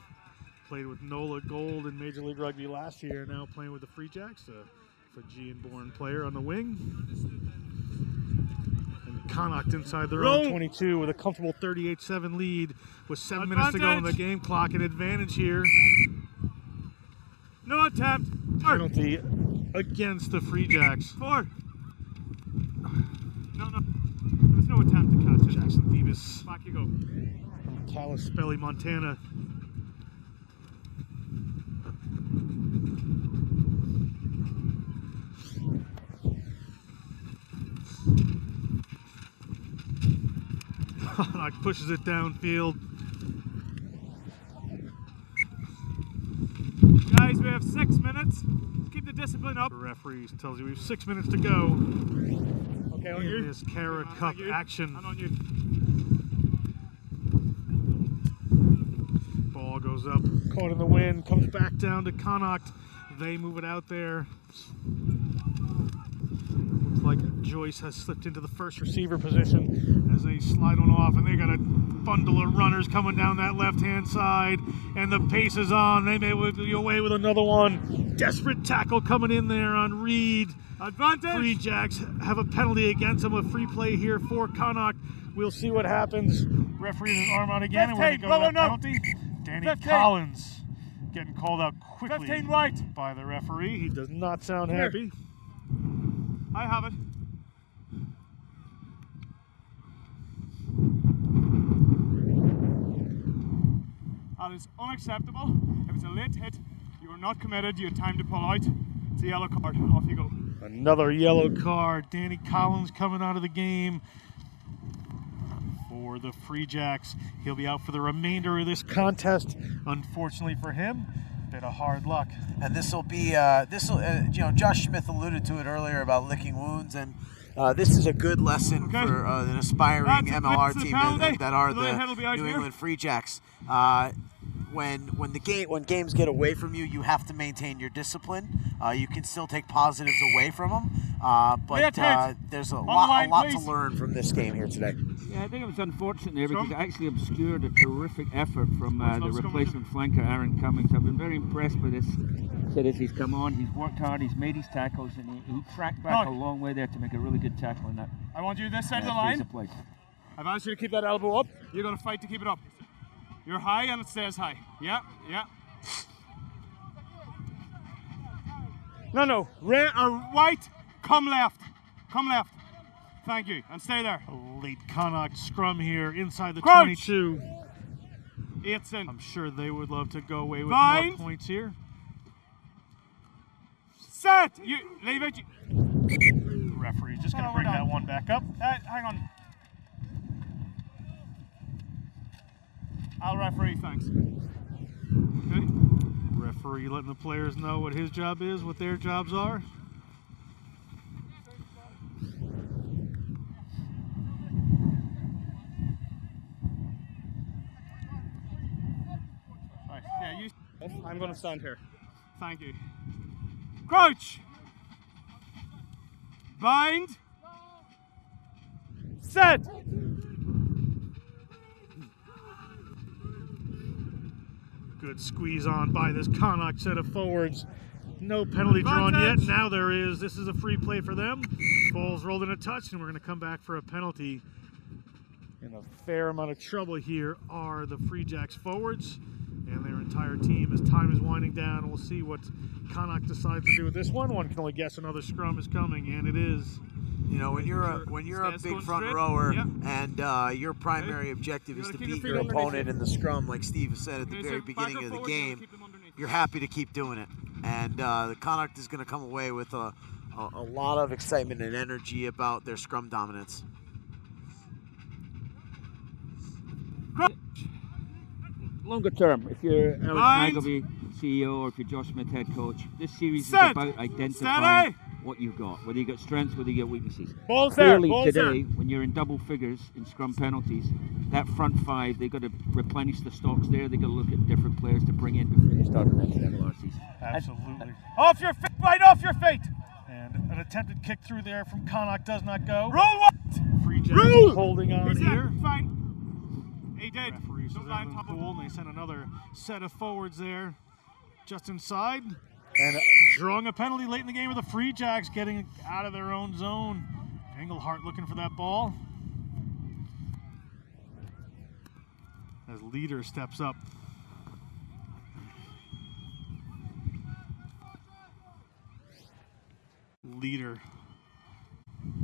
played with Nola Gold in Major League Rugby last year, now playing with the Free Jacks, a Fijian-born player on the wing. And Connacht inside their own 22 with a comfortable 38-7 lead with 7 minutes to go on the game clock. An advantage here. No attempt. Penalty against the Free Jacks. 4. No. There's no attempt to catch it. Jackson Thebus. Back you go. From Kalispell, Montana. Connacht pushes it downfield. Guys, we have 6 minutes. Keep the discipline up. The referee tells you we have 6 minutes to go. Okay, on in you. This Cara Cup action. And on you. Ball goes up, caught in the wind, comes back down to Connacht. They move it out there. Looks like Joyce has slipped into the first receiver position as they slide one off, and they got a bundle of runners coming down that left-hand side, and the pace is on. They may be away with another one. Desperate tackle coming in there on Reed. Advantage! Free Jacks have a penalty against them, a free play here for Connacht. We'll see what happens. Referee his arm out again, and we're going to go to that penalty. Danny 15. Collins getting called out quickly 15 right. by the referee. He does not sound happy. I have it. That is unacceptable. If it's a late hit, you are not committed. You had time to pull out. It's a yellow card. Off you go. Another yellow card. Danny Collins coming out of the game for the Free Jacks. He'll be out for the remainder of this contest. Unfortunately for him, bit of hard luck. And this will be, Josh Smith alluded to it earlier about licking wounds, and this is a good lesson for an aspiring MLR team that are the New England Free Jacks. When games get away from you, you have to maintain your discipline. You can still take positives away from them, but there's a lot to learn from this game here today. Yeah, I think it was unfortunate there because it actually obscured a terrific effort from the replacement flanker, Aaron Cummings. I've been very impressed with this kid as he's come on. He's worked hard, he's made his tackles, and he tracked back a long way there to make a really good tackle in that. I want you this side of the line. I've asked you to keep that elbow up. You're going to fight to keep it up. You're high and it stays high. Yeah, yeah. No. Red or white, come left. Come left. Thank you. And stay there. A late Connacht scrum here inside the Crouch. 22. It's in. I'm sure they would love to go away with Bind. more points here. Set. You leave it. The referee's just going to bring that one back up. Hang on. I'll referee, thanks. Okay. Referee letting the players know what his job is, what their jobs are. Right. Yeah, I'm going to stand here. Thank you. Crouch. Bind. Set. Good squeeze on by this Connacht set of forwards. No penalty drawn yet. Now there is. This is a free play for them. Ball's rolled in a touch, and we're going to come back for a penalty. In a fair amount of trouble here are the Free Jacks forwards and their entire team as time is winding down. We'll see what Connacht decides to do with this one. One can only guess another scrum is coming, and it is. You know, when you're a big front rower and your primary objective is to beat your opponent in the scrum, like Steve said at the very beginning of the game, you're happy to keep doing it. And the Connacht is going to come away with a lot of excitement and energy about their scrum dominance. Longer term, if you're Alex Magleby, CEO, or if you're Josh Smith, head coach, this series is about identifying what you've got, whether you got strengths, whether you got weaknesses. Clearly today, when you're in double figures in scrum penalties, that front five, they've got to replenish the stocks there. They've got to look at different players to bring in before they start the next MLR season. Absolutely. Off your feet, right off your feet. And an attempted kick through there from Connacht does not go. Roll what? Free Jacks holding on here. Fine. He did. Referees are cool, and they send another set of forwards there just inside. And drawing a penalty late in the game with the Free Jacks getting out of their own zone. Engelhart looking for that ball. As Leader steps up. Leader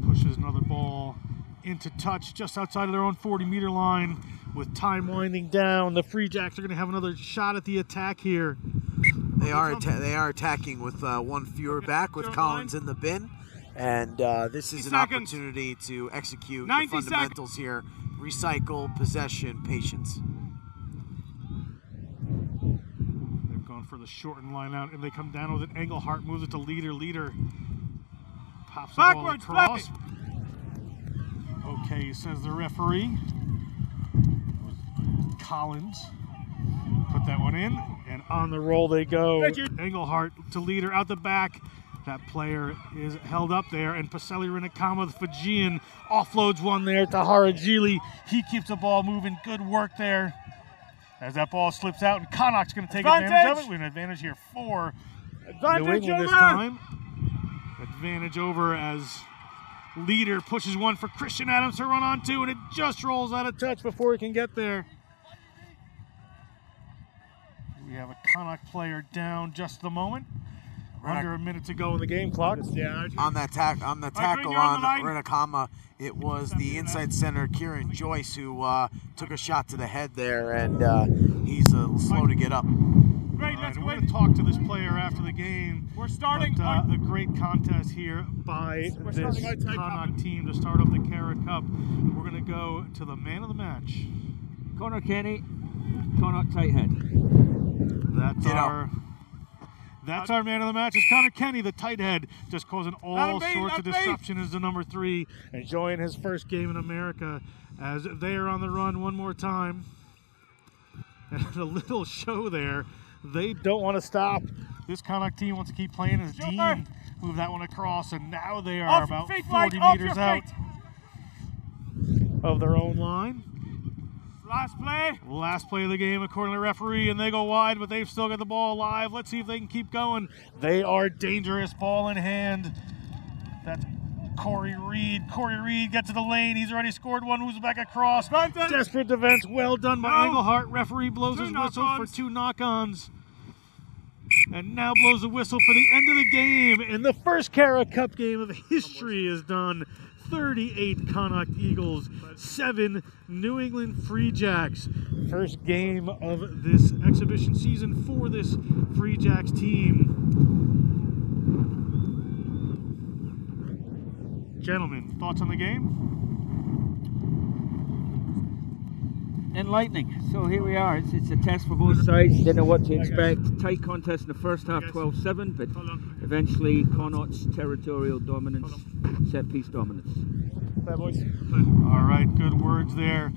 pushes another ball into touch just outside of their own 40-meter line. With time winding down, the Free Jacks are going to have another shot at the attack here. They are attacking with one fewer back with Collins in the bin, and this is an opportunity to execute the fundamentals here: recycle, possession, patience. They've gone for the shortened line out, and they come down with it. Engelhart moves it to Leader. Leader pops the ball across. Okay, says the referee. Collins put that one in, and on the roll they go. Engelhart to Leader out the back. That player is held up there, and Paseli Rinakama, the Fijian, offloads one there to Harajili. He keeps the ball moving. Good work there. As that ball slips out, and Connacht's going to take advantage of it. We have an advantage here for New England this time. Advantage over as Leader pushes one for Christian Adams to run onto, and it just rolls out of touch before he can get there. We have a Connacht player down just the moment. Under a minute to go in the game clock. On the tackle on Rinakama, it was the inside center Kieran Joyce who took a shot to the head there, and he's slow to get up. Great, let's we're going to talk to this player after the game. We're starting a great contest here by this Connacht team to start off the Cara Cup. We're going to go to the man of the match. Connor Kenny, Connacht tight head. That's our man of the match. It's Connor Kenny, the tight head, just causing all sorts of disruption as the number 3, enjoying his first game in America as they are on the run one more time. And a little show there. They don't want to stop. This Connacht team wants to keep playing as Dean moved that one across, and now they are about 40 meters out of their own line. Last play of the game according to the referee, and they go wide, but they've still got the ball alive. Let's see if they can keep going. They are dangerous, ball in hand. That's Corey Reed. Corey Reed gets to the lane. He's already scored one, moves back across. Desperate defense, well done by Engelhart. Referee blows his whistle for 2 knock-ons. And now blows the whistle for the end of the game. And the first Cara Cup game of history is done. 38 Connacht Eagles, 7 New England Free Jacks. First game of this exhibition season for this Free Jacks team. Gentlemen, thoughts on the game? Enlightening. So here we are. It's a test for both sides. Didn't know what to expect. Tight contest in the first half, 12-7, but eventually Connacht's territorial dominance, set-piece dominance. All right, good words there.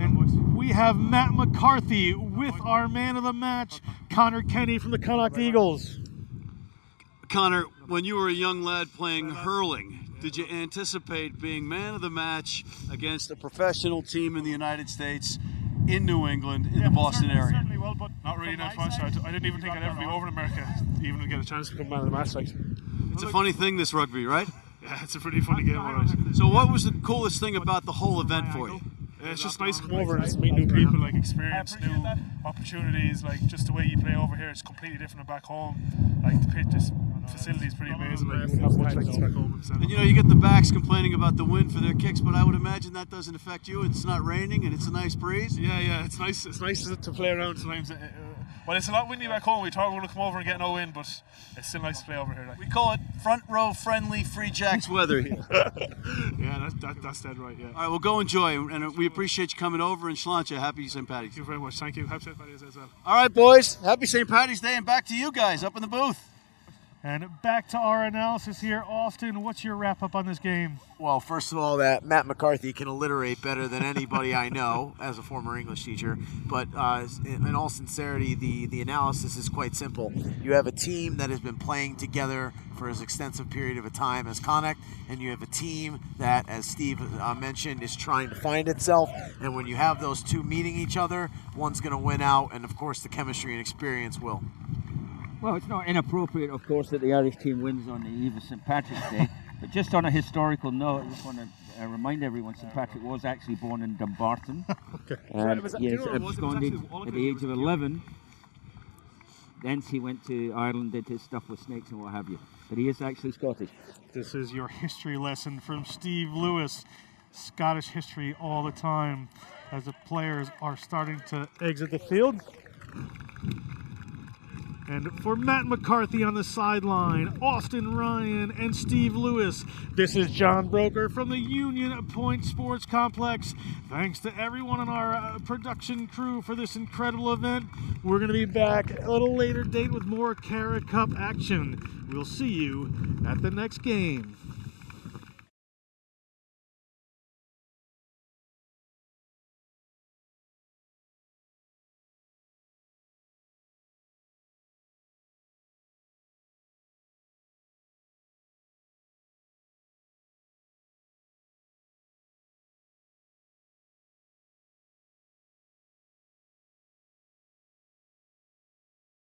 And we have Matt McCarthy with our man of the match, Connor Kenny from the Connacht Eagles. Connor, when you were a young lad playing hurling, did you anticipate being man of the match against a professional team in the United States, in New England, in the Boston area? Certainly will, but not really that much. I didn't even think I'd ever be over in America, even to get a chance to become man of the match. It's a funny thing, this rugby, right? Yeah, it's a pretty funny game, all right. So what was the coolest thing about the whole event for you? It's just nice to come over and just meet new people, like experience new opportunities, like just the way you play over here. It's completely different than back home. Like the pitch, this facility is pretty amazing. Like you wouldn't have much like this back home. And you know, you get the backs complaining about the wind for their kicks, but I would imagine that doesn't affect you. It's not raining and it's a nice breeze. Yeah, it's nice. It's nice to play around sometimes. Well, it's a lot windy back home. We thought we were going to come over and get no wind, but it's still nice to play over here. Like. We call it front row friendly Free Jacks weather here. Yeah, that's dead right, yeah. All right, well, go enjoy, and we appreciate you coming over, and Sláinte, happy St. Paddy's. Thank you very much. Thank you. Happy St. Paddy's as well. All right, boys, happy St. Paddy's Day, and back to you guys up in the booth. And back to our analysis here. Austin, what's your wrap-up on this game? Well, first of all, that Matt McCarthy can alliterate better than anybody I know as a former English teacher. But in all sincerity, the analysis is quite simple. You have a team that has been playing together for as extensive period of a time as Connacht, and you have a team that, as Steve mentioned, is trying to find itself. And when you have those two meeting each other, one's going to win out, and of course the chemistry and experience will. Well, it's not inappropriate, of course, that the Irish team wins on the eve of St. Patrick's Day. But just on a historical note, I just want to remind everyone St. Patrick was actually born in Dumbarton. Okay. And he is absconded at the age of 11. Thence he went to Ireland, did his stuff with snakes and what have you. But he is actually Scottish. This is your history lesson from Steve Lewis. Scottish history all the time as the players are starting to exit the field. And for Matt McCarthy on the sideline, Austin Ryan and Steve Lewis, this is John Broker from the Union Point Sports Complex. Thanks to everyone on our production crew for this incredible event. We're going to be back at a little later date with more Cara Cup action. We'll see you at the next game.